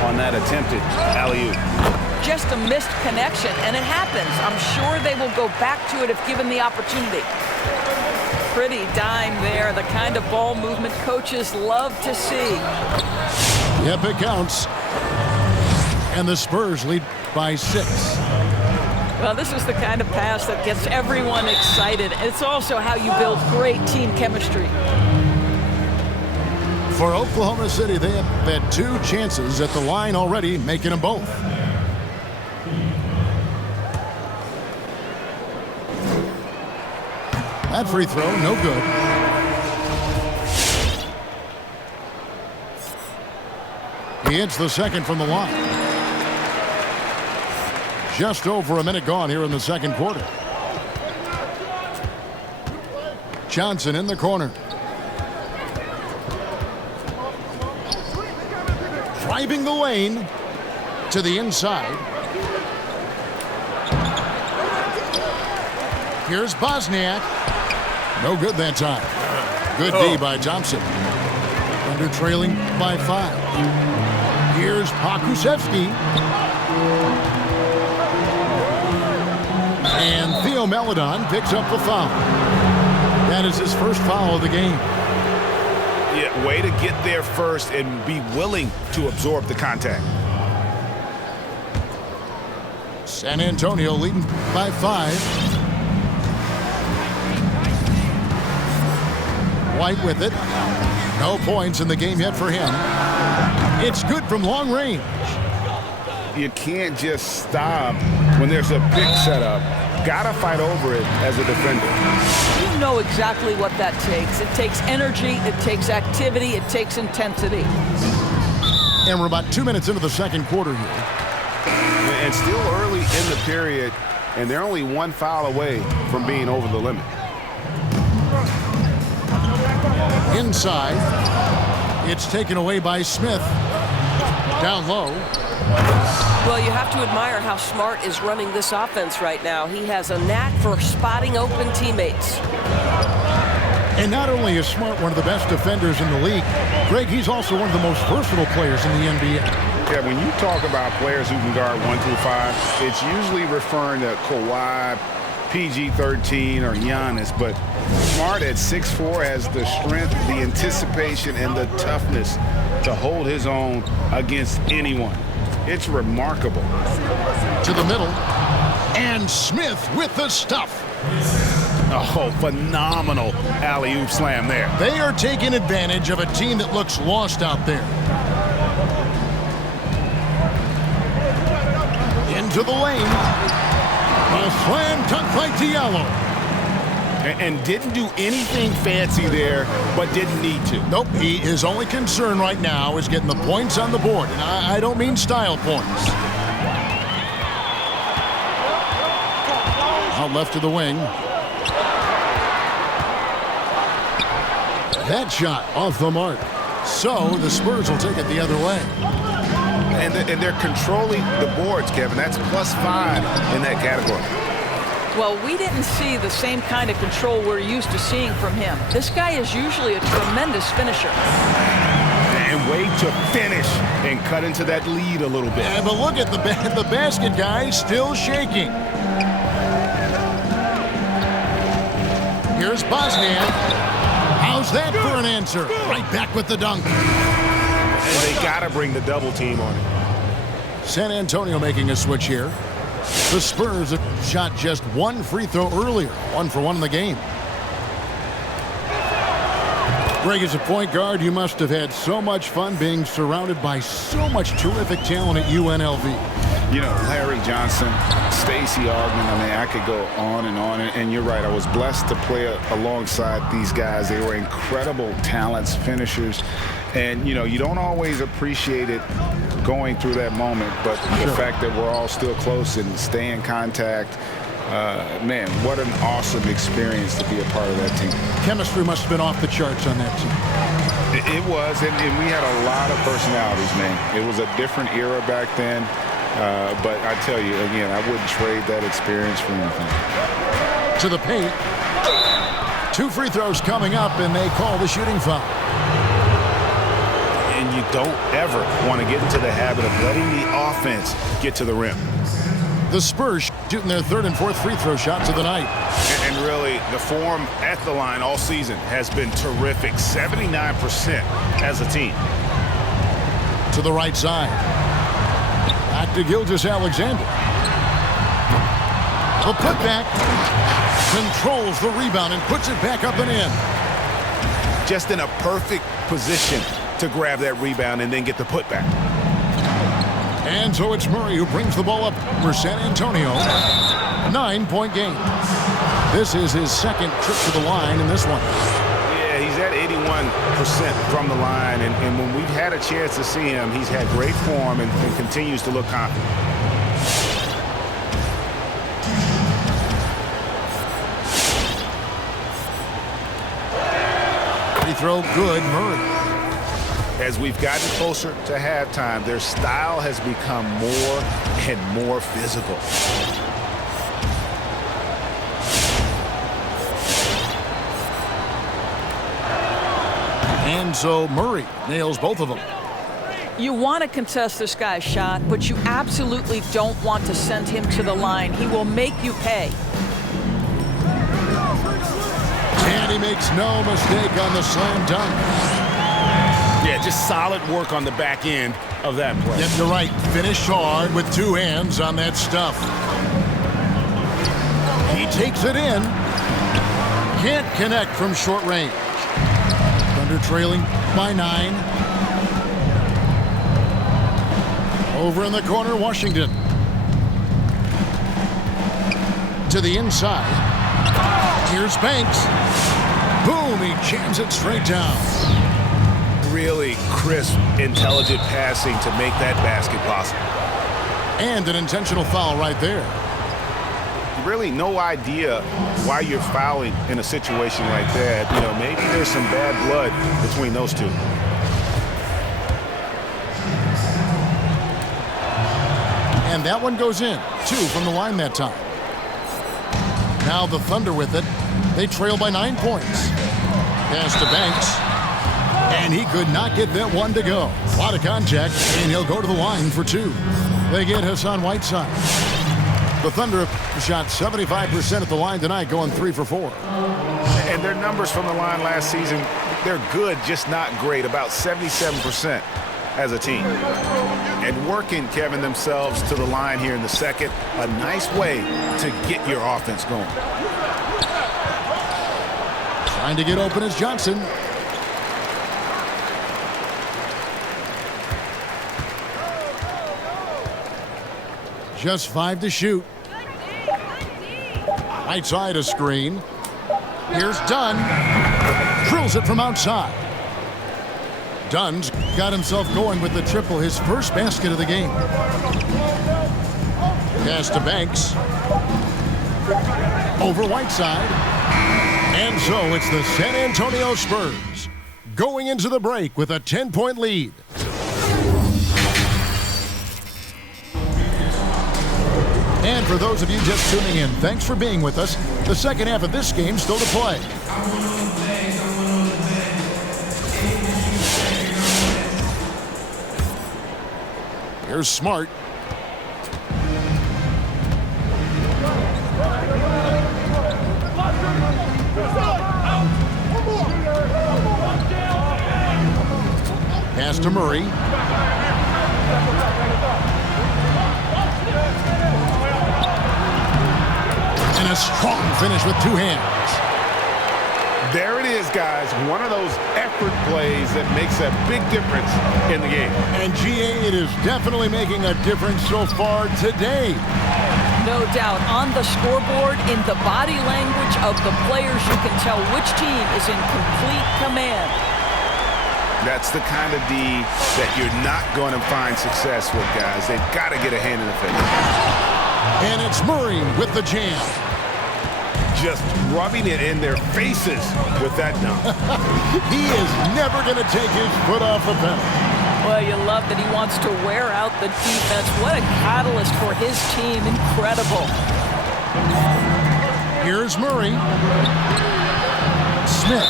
on that attempted alley-oop. Just a missed connection, and it happens. I'm sure they will go back to it if given the opportunity. Pretty dime there, the kind of ball movement coaches love to see. Yep, it counts. And the Spurs lead by 6. Well, this is the kind of pass that gets everyone excited. It's also how you build great team chemistry. For Oklahoma City, they have had 2 chances at the line already, making them both. That free throw, no good. He hits the second from the line. Just over a minute gone here in the second quarter. Johnson in the corner. Driving the lane to the inside. Here's Bosniak. No good that time. Good D by Thompson. Under trailing by 5. Here's Pokusevski. And Theo Maledon picks up the foul. That is his first foul of the game. Yeah, way to get there first and be willing to absorb the contact. San Antonio leading by 5. White with it. No points in the game yet for him. It's good from long range. You can't just stop when there's a pick set up. Gotta fight over it as a defender. You know exactly what that takes. It takes energy, it takes activity, it takes intensity. And we're about 2 minutes into the second quarter here. And still early in the period, and they're only 1 foul away from being over the limit. Inside. It's taken away by Smith. Down low. Well, you have to admire how Smart is running this offense right now. He has a knack for spotting open teammates. And not only is Smart one of the best defenders in the league, Greg, he's also one of the most versatile players in the NBA. Yeah, when you talk about players who can guard 1 through 5, it's usually referring to Kawhi, PG-13, or Giannis. But Smart at 6'4" has the strength, the anticipation, and the toughness to hold his own against anyone. It's remarkable. To the middle. And Smith with the stuff. Oh, phenomenal alley-oop slam there. They are taking advantage of a team that looks lost out there. Into the lane. A slam dunk by Diallo. And didn't do anything fancy there, but didn't need to. Nope, his only concern right now is getting the points on the board. And I don't mean style points. Out left to the wing. That shot off the mark. So the Spurs will take it the other way. And they're controlling the boards, Kevin. That's +5 in that category. Well, we didn't see the same kind of control we're used to seeing from him. This guy is usually a tremendous finisher. And way to finish and cut into that lead a little bit. Yeah, but look at the basket guy still shaking. Here's Bosniak. How's that for an answer? Right back with the dunk. And they got to bring the double team on it. San Antonio making a switch here. The Spurs have shot just 1 free throw earlier. 1 for 1 in the game. Greg, as a point guard, you must have had so much fun being surrounded by so much terrific talent at UNLV. You know, Larry Johnson, Stacey Augmon, I mean, I could go on. And you're right, I was blessed to play alongside these guys. They were incredible talents, finishers. And, you know, you don't always appreciate it going through that moment, but the fact that we're all still close and stay in contact, man, what an awesome experience to be a part of that team. Chemistry must have been off the charts on that team. It was, and we had a lot of personalities, man. It was a different era back then. But I tell you, again, I wouldn't trade that experience for anything. To the paint. 2 free throws coming up, and they call the shooting foul. And you don't ever want to get into the habit of letting the offense get to the rim. The Spurs shooting their 3rd and 4th free throw shots of the night. And really, the form at the line all season has been terrific. 79% as a team. To the right side. Back to Gilgeous-Alexander. The putback. Controls the rebound and puts it back up and in. Just in a perfect position to grab that rebound and then get the putback. And so it's Murray who brings the ball up for San Antonio. 9-point game. This is his 2nd trip to the line in this one. Yeah, he's at 81% from the line, and when we've had a chance to see him, he's had great form and continues to look confident. Free throw good, Murray. As we've gotten closer to halftime, their style has become more and more physical. And so Murray nails both of them. You want to contest this guy's shot, but you absolutely don't want to send him to the line. He will make you pay. And he makes no mistake on the slam dunk. Yeah, just solid work on the back end of that play. Yep, you're right. Finish hard with 2 hands on that stuff. He takes it in. Can't connect from short range. Thunder trailing by 9. Over in the corner, Washington. To the inside. Here's Banks. Boom, he jams it straight down. Really crisp, intelligent passing to make that basket possible. And an intentional foul right there. Really no idea why you're fouling in a situation like that. You know, maybe there's some bad blood between those two. And that one goes in. 2 from the line that time. Now the Thunder with it. They trail by 9 points. Pass to Banks. And he could not get that one to go. A lot of contact, and he'll go to the line for 2. They get Hassan Whiteside. The Thunder shot 75% at the line tonight, going 3 for 4. And their numbers from the line last season, they're good, just not great, about 77% as a team. And working, Kevin, themselves to the line here in the second, a nice way to get your offense going. Trying to get open is Johnson. Just 5 to shoot. Right side a screen. Here's Dunn. Drills it from outside. Dunn's got himself going with the triple, his first basket of the game. Pass to Banks. Over Whiteside. And so it's the San Antonio Spurs going into the break with a 10-point lead. And for those of you just tuning in, thanks for being with us. The second half of this game still to play. Here's Smart. Pass to Murray. And a strong finish with 2 hands. There it is, guys, one of those effort plays that makes a big difference in the game. And GA, it is definitely making a difference so far today. No doubt. On the scoreboard, in the body language of the players, you can tell which team is in complete command. That's the kind of D that you're not going to find success with, guys. They've got to get a hand in the face. And it's Murray with the jam. Just rubbing it in their faces with that dunk. He is never going to take his foot off the pedal. Well, you love that he wants to wear out the defense. What a catalyst for his team. Incredible. Here's Murray. Smith.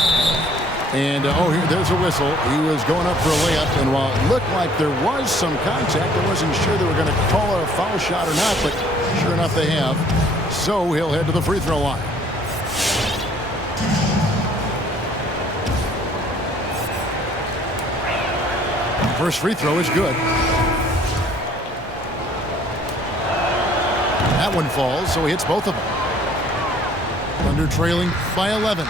And, there's a whistle. He was going up for a layup, and while it looked like there was some contact, I wasn't sure they were going to call a foul shot or not, but sure enough they have. So he'll head to the free throw line. First free throw is good. That one falls, so he hits both of them. Thunder trailing by 11.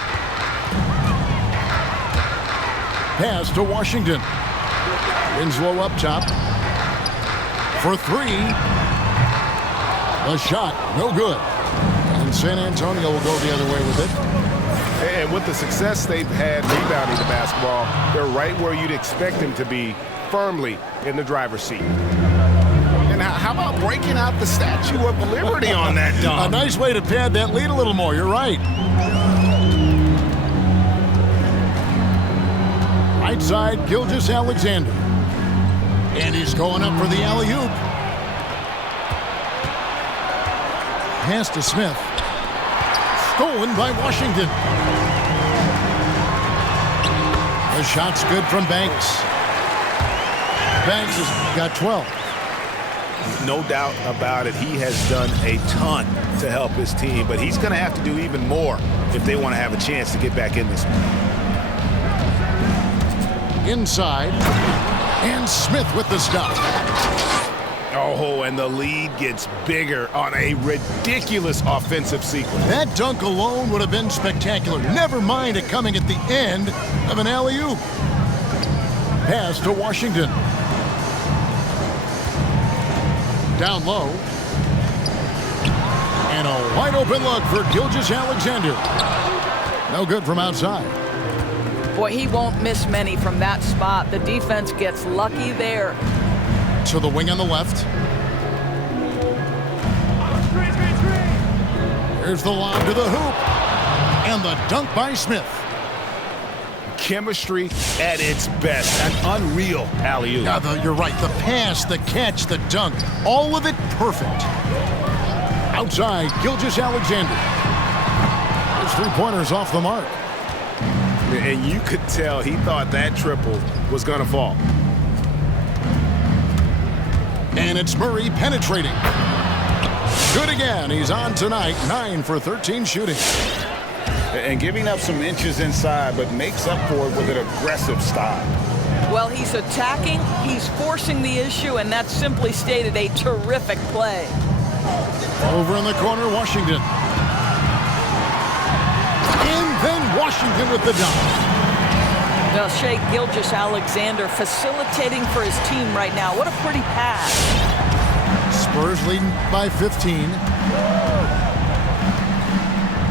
Pass to Washington. Winslow up top. For three. A shot, no good. And San Antonio will go the other way with it. And with the success they've had rebounding the basketball, they're right where you'd expect them to be, firmly in the driver's seat. And how about breaking out the Statue of Liberty on that dunk? A nice way to pad that lead a little more, you're right. Right side, Gilgeous-Alexander. And he's going up for the alley-oop. Pass to Smith. Stolen by Washington. The shot's good from Banks. Banks has got 12. No doubt about it. He has done a ton to help his team, but he's going to have to do even more if they want to have a chance to get back in this one. Inside. And Smith with the stop. Oh, and the lead gets bigger on a ridiculous offensive sequence. That dunk alone would have been spectacular. Never mind it coming at the end of an alley-oop. Pass to Washington. Down low. And a wide open look for Gilgeous-Alexander. No good from outside. Boy, he won't miss many from that spot. The defense gets lucky there. To the wing on the left. Here's the lob to the hoop. And the dunk by Smith. Chemistry at its best. An unreal alley-oop. Yeah, you're right. The pass, the catch, the dunk. All of it perfect. Outside, Gilgeous-Alexander. His three-pointer's off the mark. And you could tell he thought that triple was going to fall. And it's Murray penetrating. Good again. He's on tonight. 9 for 13 shooting. And giving up some inches inside, but makes up for it with an aggressive style. Well, he's attacking, he's forcing the issue, and that's simply stated a terrific play. Over in the corner, Washington. And then Washington with the dunk. Now, Shea Gilgeous-Alexander facilitating for his team right now. What a pretty pass. Spurs leading by 15.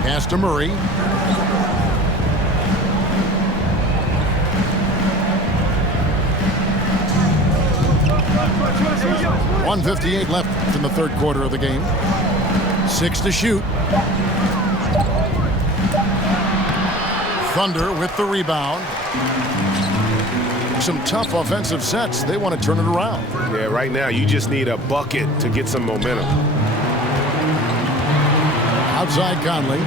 Pass to Murray. .158 left in the third quarter of the game. 6 to shoot. Thunder with the rebound. Some tough offensive sets. They want to turn it around. Yeah, right now you just need a bucket to get some momentum. Outside Conley.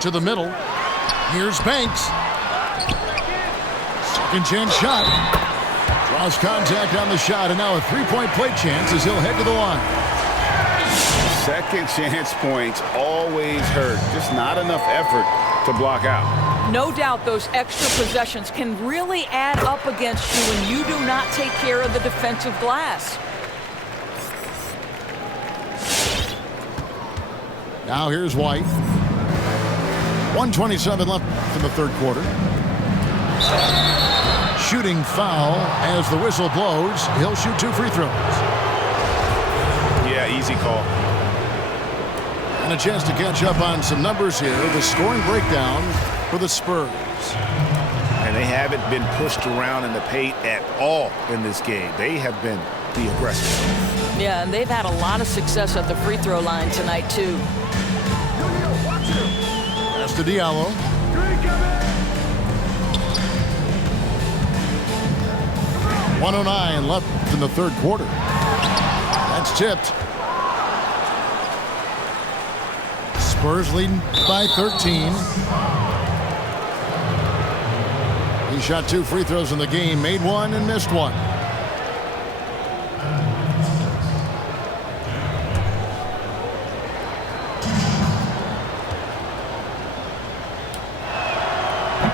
To the middle. Here's Banks. Second chance shot. Draws contact on the shot, and now a three-point play chance as he'll head to the line. Second chance points always hurt. Just not enough effort to block out. No doubt those extra possessions can really add up against you when you do not take care of the defensive glass. Now here's White. 1:27 left in the third quarter. Shooting foul as the whistle blows. He'll shoot 2 free throws. Yeah, easy call. And a chance to catch up on some numbers here. The scoring breakdown for the Spurs. And they haven't been pushed around in the paint at all in this game. They have been the aggressors. Yeah, and they've had a lot of success at the free throw line tonight, too. Pass to Diallo. .109 left in the third quarter. That's tipped. Spurs leading by 13. He shot 2 free throws in the game, made 1 and missed 1.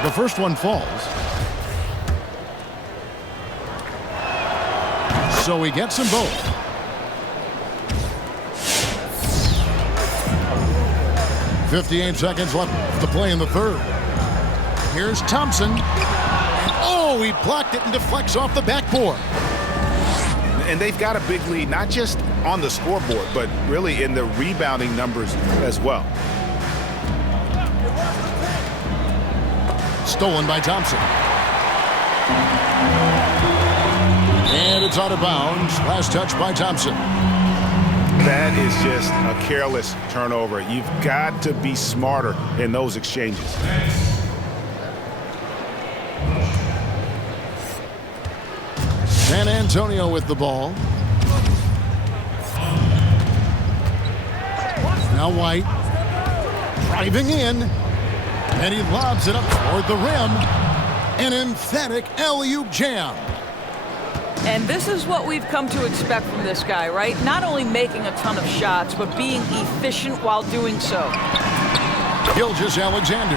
The first one falls. So he gets them both. .58 seconds left to play in the third. Here's Thompson. And oh, he blocked it and deflects off the backboard. And they've got a big lead, not just on the scoreboard, but really in the rebounding numbers as well. Stolen by Thompson. And it's out of bounds. Last touch by Thompson. That is just a careless turnover. You've got to be smarter in those exchanges. San Antonio with the ball. Now White driving in. And he lobs it up toward the rim. An emphatic alley-oop jam. And this is what we've come to expect from this guy, right? Not only making a ton of shots, but being efficient while doing so. Gilgeous-Alexander.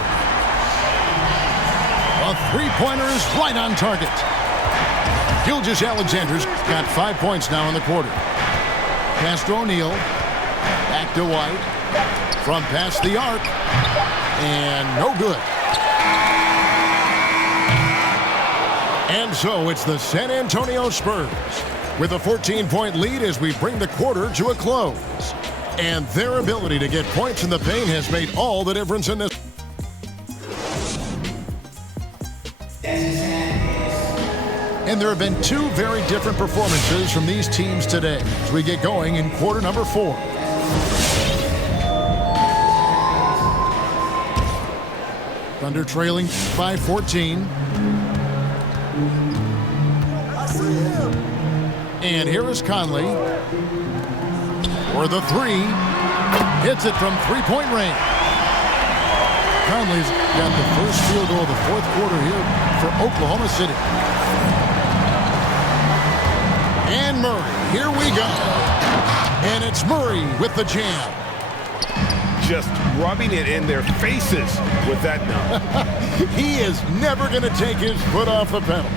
A three-pointer is right on target. Gilgeous-Alexander's got 5 points now in the quarter. Pass to O'Neal. Back to White. From past the arc. And no good. And so it's the San Antonio Spurs with a 14-point lead as we bring the quarter to a close. And their ability to get points in the paint has made all the difference in this. And there have been 2 very different performances from these teams today as we get going in quarter number 4. Thunder trailing by 14. And here is Conley for the 3. Hits it from three-point range. Conley's got the first field goal of the fourth quarter here for Oklahoma City. And Murray, here we go. And it's Murray with the jam. Just rubbing it in their faces with that number. He is never going to take his foot off the pedal.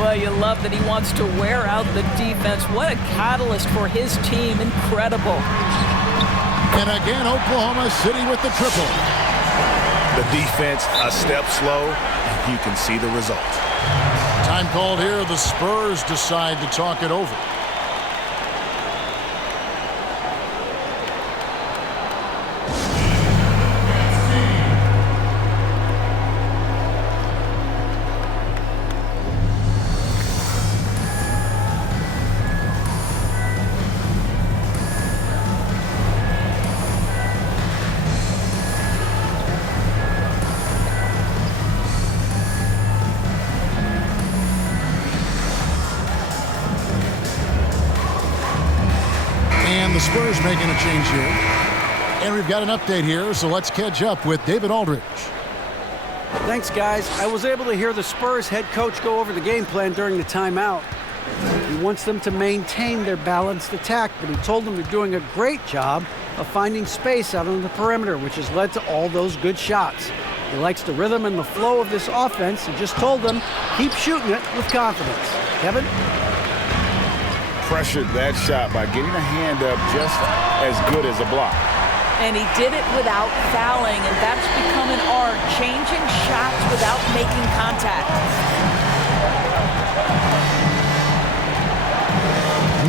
Well, you love that he wants to wear out the defense. What a catalyst for his team. Incredible. And again, Oklahoma City with the triple. The defense a step slow, and you can see the result. Time called here. The Spurs decide to talk it over. The Spurs making a change here. And we've got an update here, so let's catch up with David Aldridge. Thanks, guys. I was able to hear the Spurs head coach go over the game plan during the timeout. He wants them to maintain their balanced attack, but he told them they're doing a great job of finding space out on the perimeter, which has led to all those good shots. He likes the rhythm and the flow of this offense and just told them, keep shooting it with confidence. Kevin? Pressured that shot by getting a hand up just as good as a block. And he did it without fouling, and that's become an art, changing shots without making contact.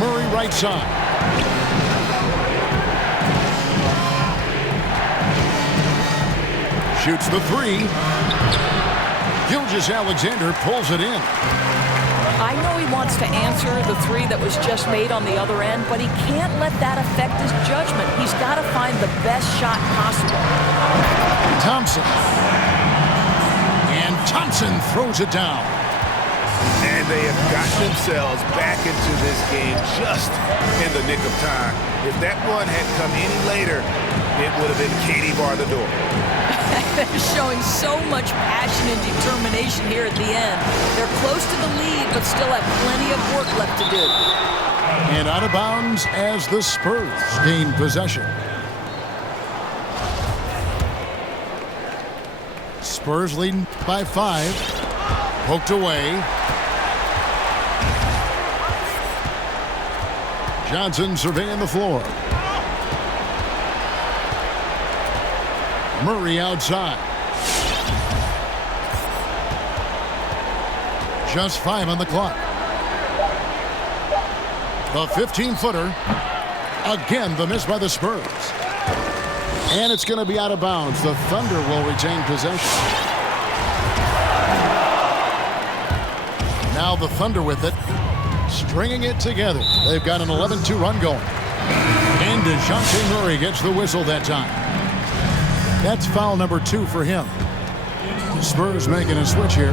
Murray right side. Shoots the three. Gilgeous-Alexander pulls it in. I know he wants to answer the three that was just made on the other end, but he can't let that affect his judgment. He's got to find the best shot possible. Thompson. And Thompson throws it down. And they have gotten themselves back into this game just in the nick of time. If that one had come any later, it would have been Katie bar the door. They're showing so much passion and determination here at the end. They're close to the lead, but still have plenty of work left to do. And out of bounds as the Spurs gain possession. Spurs leading by 5. Poked away. Johnson surveying the floor. Murray outside. Just 5 on the clock. The 15-footer. Again, the miss by the Spurs. And it's going to be out of bounds. The Thunder will retain possession. Now the Thunder with it. Stringing it together. They've got an 11-2 run going. And DeJounte Murray gets the whistle that time. That's foul number 2 for him. The Spurs making a switch here.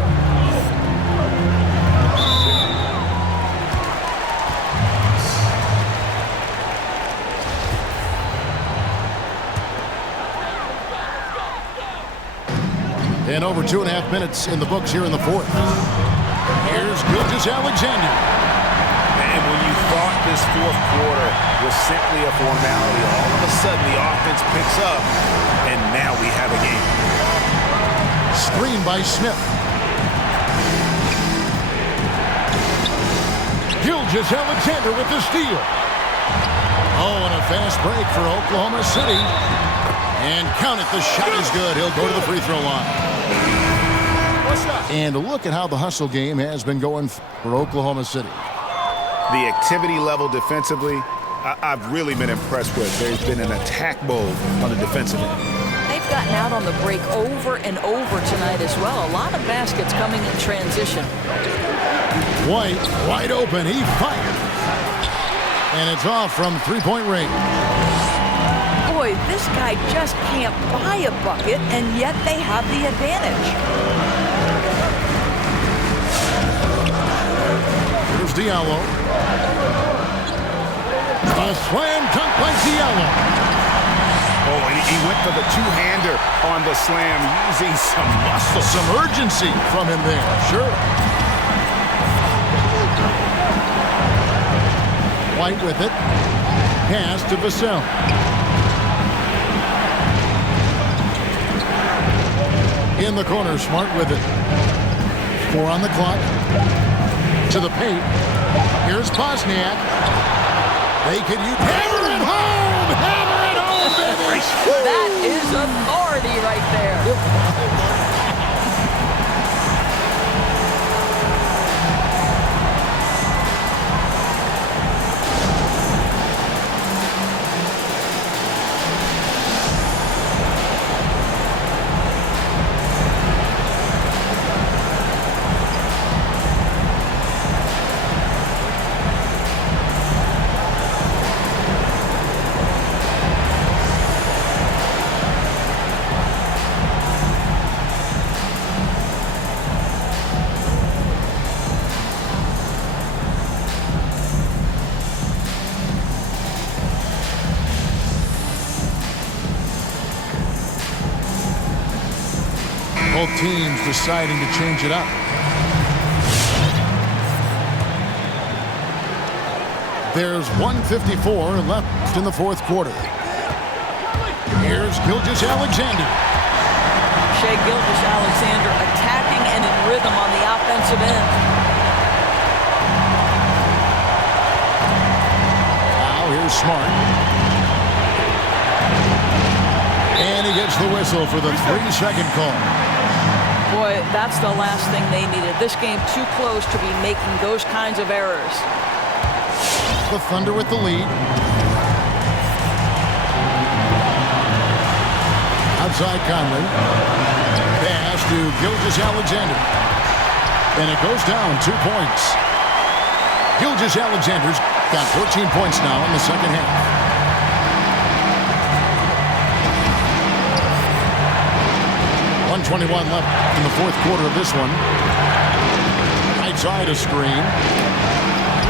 And over 2.5 minutes in the books here in the fourth. Here's Gilgeous-Alexander. And when you thought this fourth quarter was simply a formality, all of a sudden the offense picks up, and now we have a game. Screen by Smith. Gilgeous-Alexander with the steal. Oh, and a fast break for Oklahoma City. And count it, the shot is good. He'll go to the free throw line. And look at how the hustle game has been going for Oklahoma City. The activity level defensively, I've really been impressed with. There's been an attack mode on the defensive end. They've gotten out on the break over and over tonight as well. A lot of baskets coming in transition. White, wide open, he fired. And it's off from three-point range. Boy, this guy just can't buy a bucket, and yet they have the advantage. Here's Diallo. A slam dunk by Diallo. Oh, he went for the two-hander on the slam, using some muscle. Some urgency from him there, sure. White with it. Pass to Vassell. In the corner, Smart with it. 4 on the clock. To the paint. Here's Bosniak. They could use hammer it home! Hammer it home, baby! That is authority right there. Both teams deciding to change it up. There's 1:54 left in the fourth quarter. Here's Gilgeous-Alexander. Shai Gilgeous-Alexander attacking and in rhythm on the offensive end. Now here's Smart. gets the whistle for the 3-second call. Boy, that's the last thing they needed. This game too close to be making those kinds of errors. The Thunder with the lead. Outside Conley. Pass to Gilgeous-Alexander. And it goes down 2 points. Gilgeous-Alexander's got 14 points now in the second half. 1:21 left in the fourth quarter of this one. Right side a screen.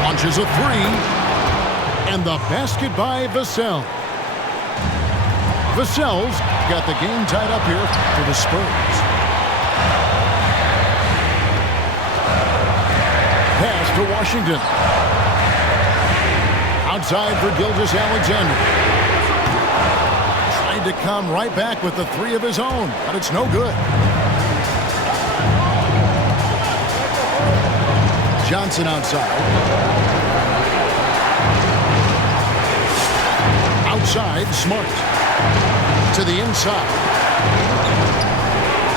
Launches a three. And the basket by Vassell. Vassell's got the game tied up here for the Spurs. Pass to Washington. Outside for Gilgeous-Alexander. Tried to come right back with the three of his own, but it's no good. Johnson outside. Outside, Smart. To the inside.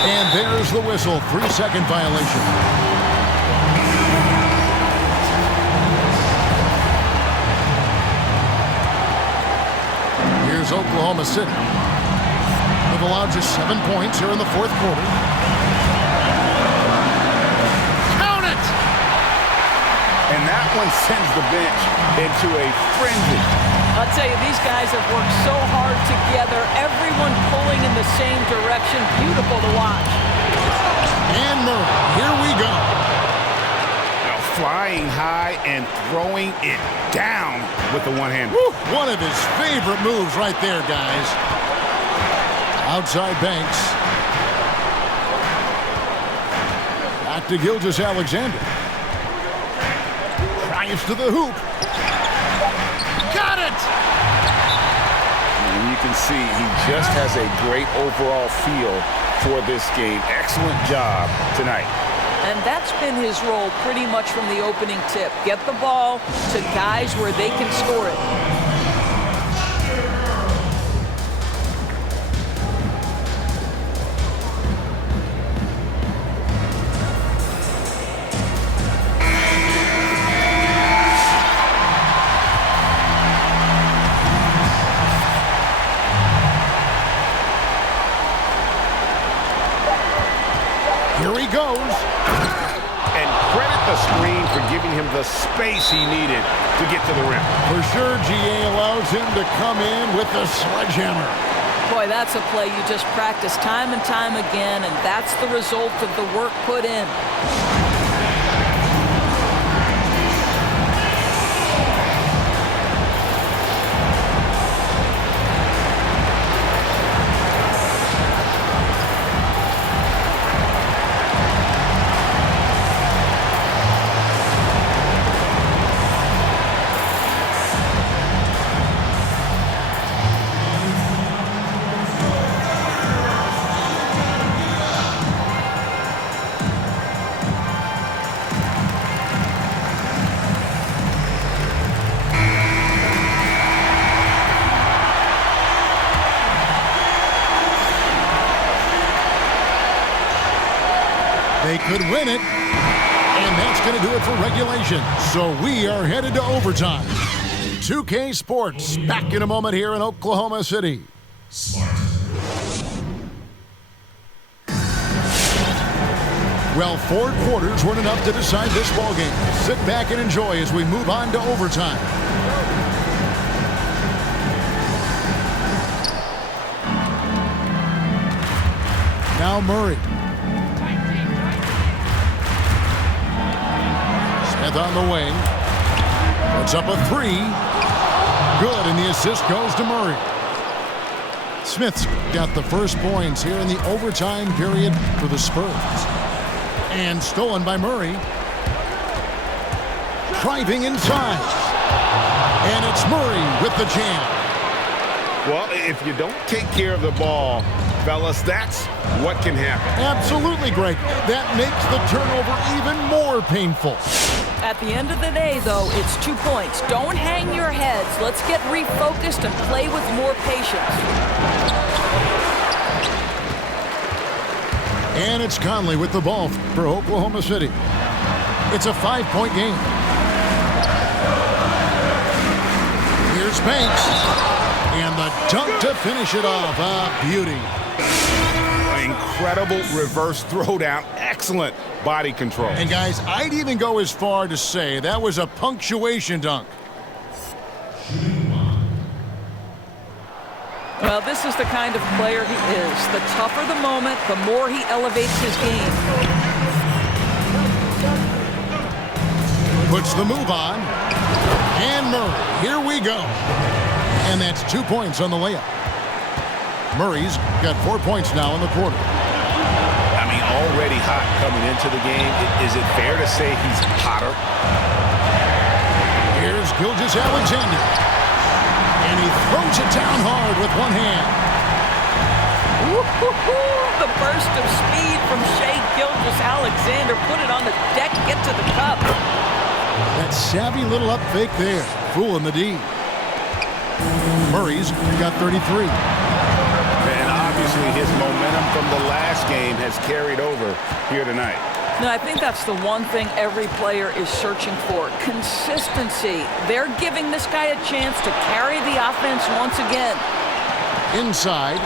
And there's the whistle. 3-second violation. Here's Oklahoma City. They've allowed just 7 points here in the fourth quarter. Count it! And that one sends the bench into a frenzy. I'll tell you, these guys have worked so hard together. Everyone pulling in the same direction. Beautiful to watch. And Murray, here we go. Now flying high and throwing it down with the one hand. Woo, one of his favorite moves right there, guys. Outside Banks. Back to Gilgeous-Alexander. Drives to the hoop. Got it! And you can see he just has a great overall feel for this game. Excellent job tonight. And that's been his role pretty much from the opening tip. Get the ball to guys where they can score it. Here he goes. And credit the screen for giving him the space he needed to get to the rim. For sure, GA allows him to come in with the sledgehammer. Boy, that's a play you just practice time and time again, and that's the result of the work put in. They could win it, and that's going to do it for regulation. So we are headed to overtime. 2K Sports back in a moment here in Oklahoma City. Well, 4 quarters weren't enough to decide this ballgame. Sit back and enjoy as we move on to overtime. Now Murray. Smith on the wing. Puts up a 3. Good, and the assist goes to Murray. Smith's got the first points here in the overtime period for the Spurs. And stolen by Murray. Driving inside. And it's Murray with the jam. Well, if you don't take care of the ball, fellas, that's what can happen. Absolutely, Greg. That makes the turnover even more painful. At the end of the day, though, it's 2 points. Don't hang your heads. Let's get refocused and play with more patience. And it's Conley with the ball for Oklahoma City. It's a 5-point game. Here's Banks. And the dunk to finish it off. Beauty. Incredible reverse throwdown. Excellent body control. And guys, I'd even go as far to say that was a punctuation dunk. Well, this is the kind of player he is. The tougher the moment, the more he elevates his game. Puts the move on. And Murray, here we go. And that's 2 points on the layup. Murray's got 4 points now in the quarter. I mean, already hot coming into the game. Is it fair to say he's hotter? Here's Gilgeous-Alexander. And he throws it down hard with one hand. The burst of speed from Shai Gilgeous-Alexander. Put it on the deck, get to the cup. That savvy little up fake there. Fooling the D. Murray's got 33. And obviously his momentum from the last game has carried over here tonight. No, I think that's the one thing every player is searching for. Consistency. They're giving this guy a chance to carry the offense once again. Inside.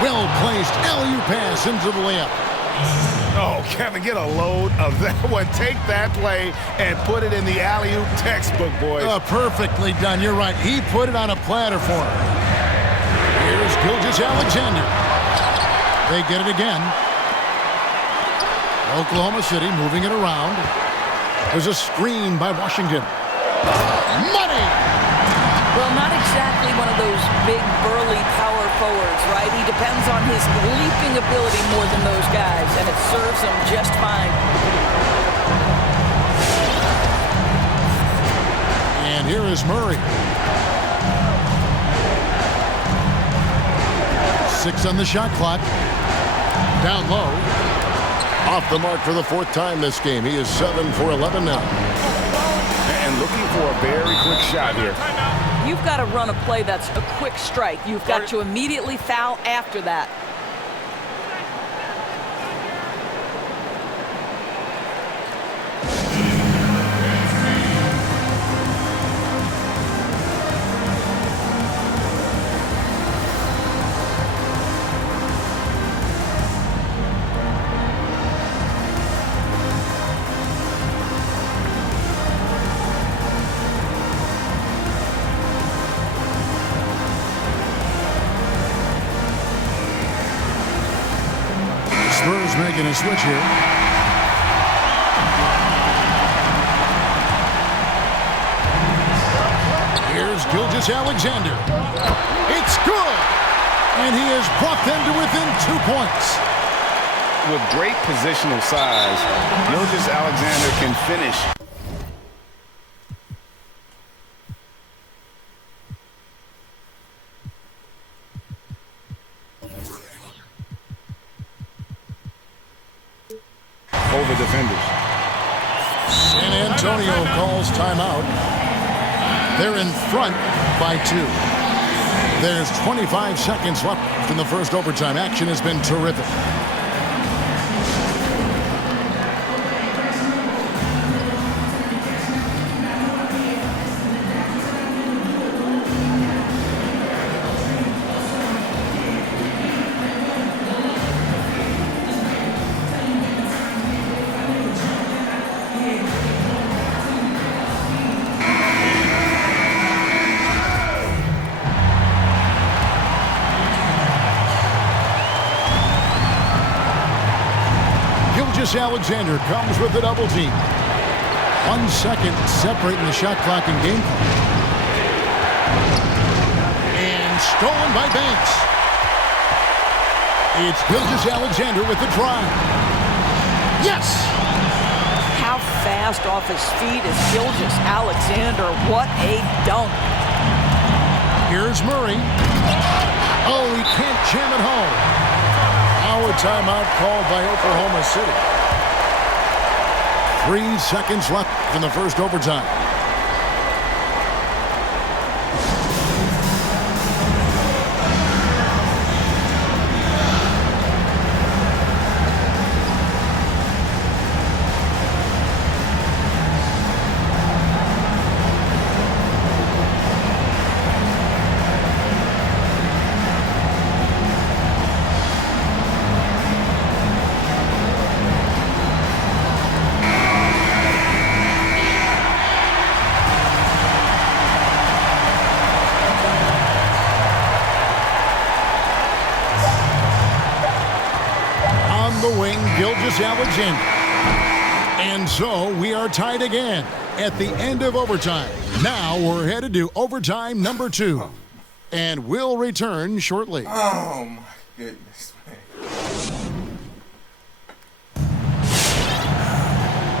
Well-placed alley-oop pass into the layup. Oh, Kevin, get a load of that one. Take that play and put it in the alley-oop textbook, boys. Perfectly done. You're right. He put it on a platter for him. Here's Gilgeous-Alexander. They get it again. Oklahoma City moving it around. There's a screen by Washington. Money! Well, not exactly one of those big, burly power forwards, right? He depends on his leaping ability more than those guys, and it serves him just fine. And here is Murray. 6 on the shot clock. Down low. Off the mark for the 4th time this game. He is 7 for 11 now. And looking for a very quick shot here. You've got to run a play that's a quick strike. You've got to immediately foul after that. Spurs making a switch here. Here's Gilgeous-Alexander. It's good! And he has brought them to within 2 points. With great positional size, Gilgeous-Alexander can finish. Over defenders. San Antonio calls timeout. They're in front by 2. There's 25 seconds left in the first overtime. Action has been terrific. Alexander comes with a double team. 1 second separating the shot clock and game clock. And stolen by Banks. It's Gilgeous-Alexander with the drive. Yes! How fast off his feet is Gilgeous-Alexander. What a dunk. Here's Murray. Oh, he can't jam it home. Our timeout called by Oklahoma City. 3 seconds left in the first overtime. Gilgeous-Alexander. And so we are tied again at the end of overtime. Now we're headed to overtime number 2. And we'll return shortly. Oh, my goodness, man.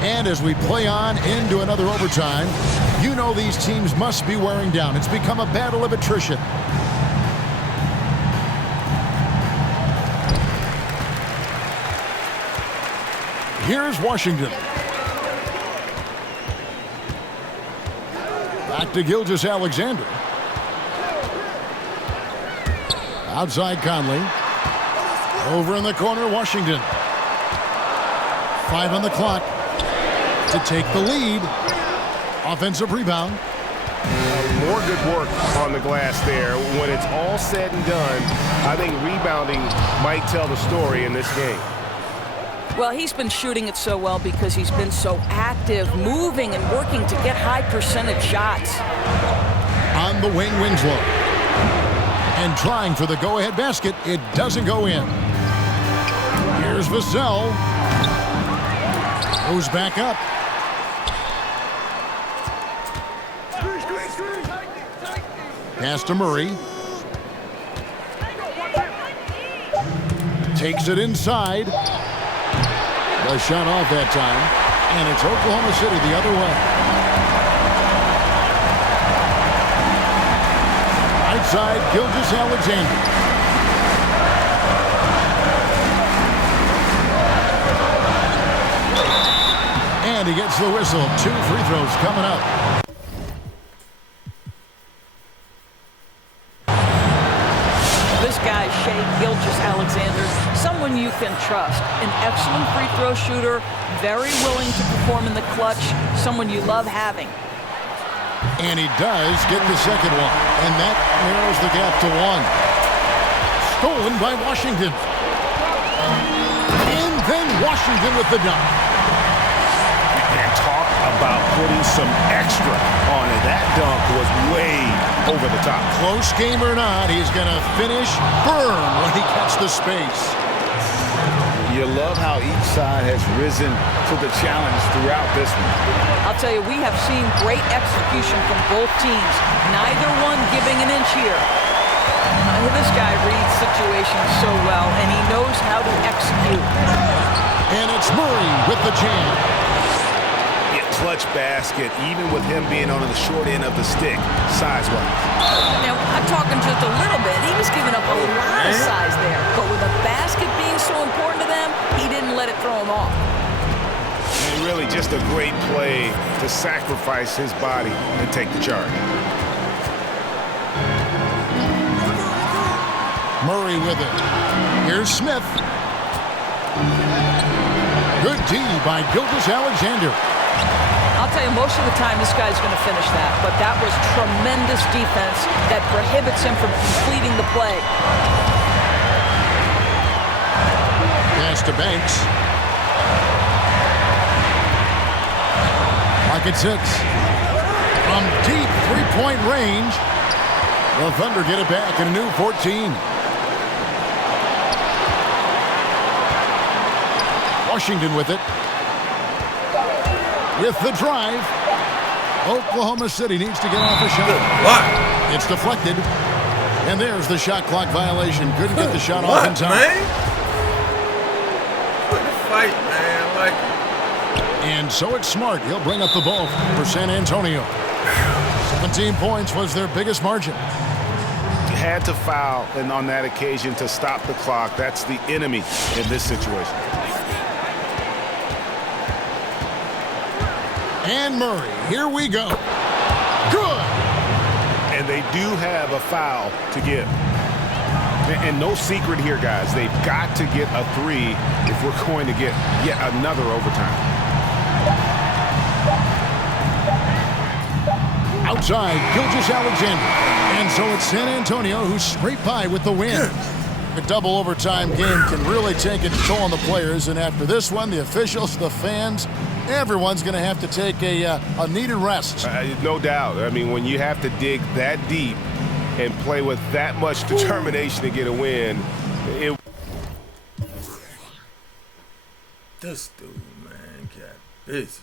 And as we play on into another overtime, you know these teams must be wearing down. It's become a battle of attrition. Here's Washington. Back to Gilgeous-Alexander. Outside Conley. Over in the corner, Washington. 5 on the clock to take the lead. Offensive rebound. More good work on the glass there. When it's all said and done, I think rebounding might tell the story in this game. Well, he's been shooting it so well because he's been so active, moving and working to get high percentage shots. On the wing, Winslow. And trying for the go-ahead basket. It doesn't go in. Here's Vassell. Goes back up. Pass to Murray. Takes it inside. The shot off that time. And it's Oklahoma City the other way. Right side, Gilgeous-Alexander. And he gets the whistle. 2 free throws coming up. This guy, Shai Gilgeous-Alexander, someone you can trust. An excellent free throw shooter, very willing to perform in the clutch, someone you love having. And he does get the second one. And that narrows the gap to 1. Stolen by Washington. And then Washington with the dunk. And talk about putting some extra on it. That dunk was way over the top. Close game or not, he's going to finish firm when he gets the space. You love how each side has risen to the challenge throughout this one. I'll tell you, we have seen great execution from both teams. Neither one giving an inch here. This guy reads situations so well, and he knows how to execute. And it's Murray with the jam. Clutch basket, even with him being on the short end of the stick, size-wise. Now, I'm talking just a little bit. He was giving up a lot of size there. But with a basket being so important to them, he didn't let it throw him off. And really just a great play to sacrifice his body and take the charge. Murray with it. Here's Smith. Good D by Gilgeous-Alexander. I'll tell you, most of the time this guy's going to finish that, but that was tremendous defense that prohibits him from completing the play. Pass to Banks. Clock at 6. From deep three-point range, the Thunder get it back in a new 14. Washington with it. With the drive, Oklahoma City needs to get off a shot. It's deflected. And there's the shot clock violation. Couldn't get the shot off in time. Man? Put the fight, man. Like it. And so it's Smart. He'll bring up the ball for San Antonio. 17 points was their biggest margin. Had to foul and on that occasion to stop the clock. That's the enemy in this situation. And Murray, here we go. Good. And they do have a foul to give. And no secret here, guys. They've got to get a 3 if we're going to get yet another overtime. Outside, Gilgeous-Alexander. And so it's San Antonio who's straight by with the win. A double overtime game can really take a toll on the players. And after this one, the officials, the fans, everyone's going to have to take a needed rest. No doubt. I mean, when you have to dig that deep and play with that much determination to get a win, This dude, man, got busy.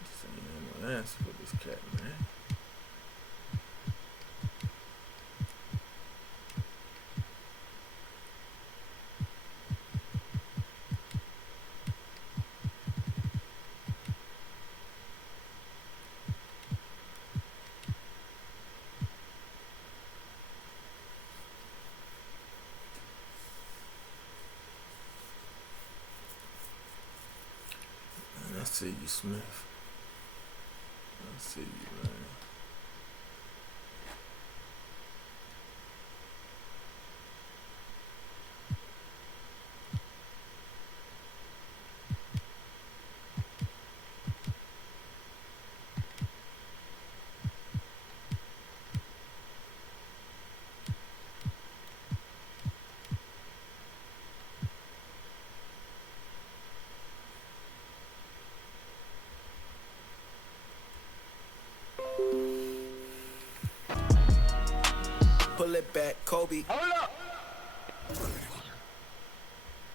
This ain't no answer for this cat, man. I see you, Smith. I see you, man. Pull it back, Kobe. Hold up.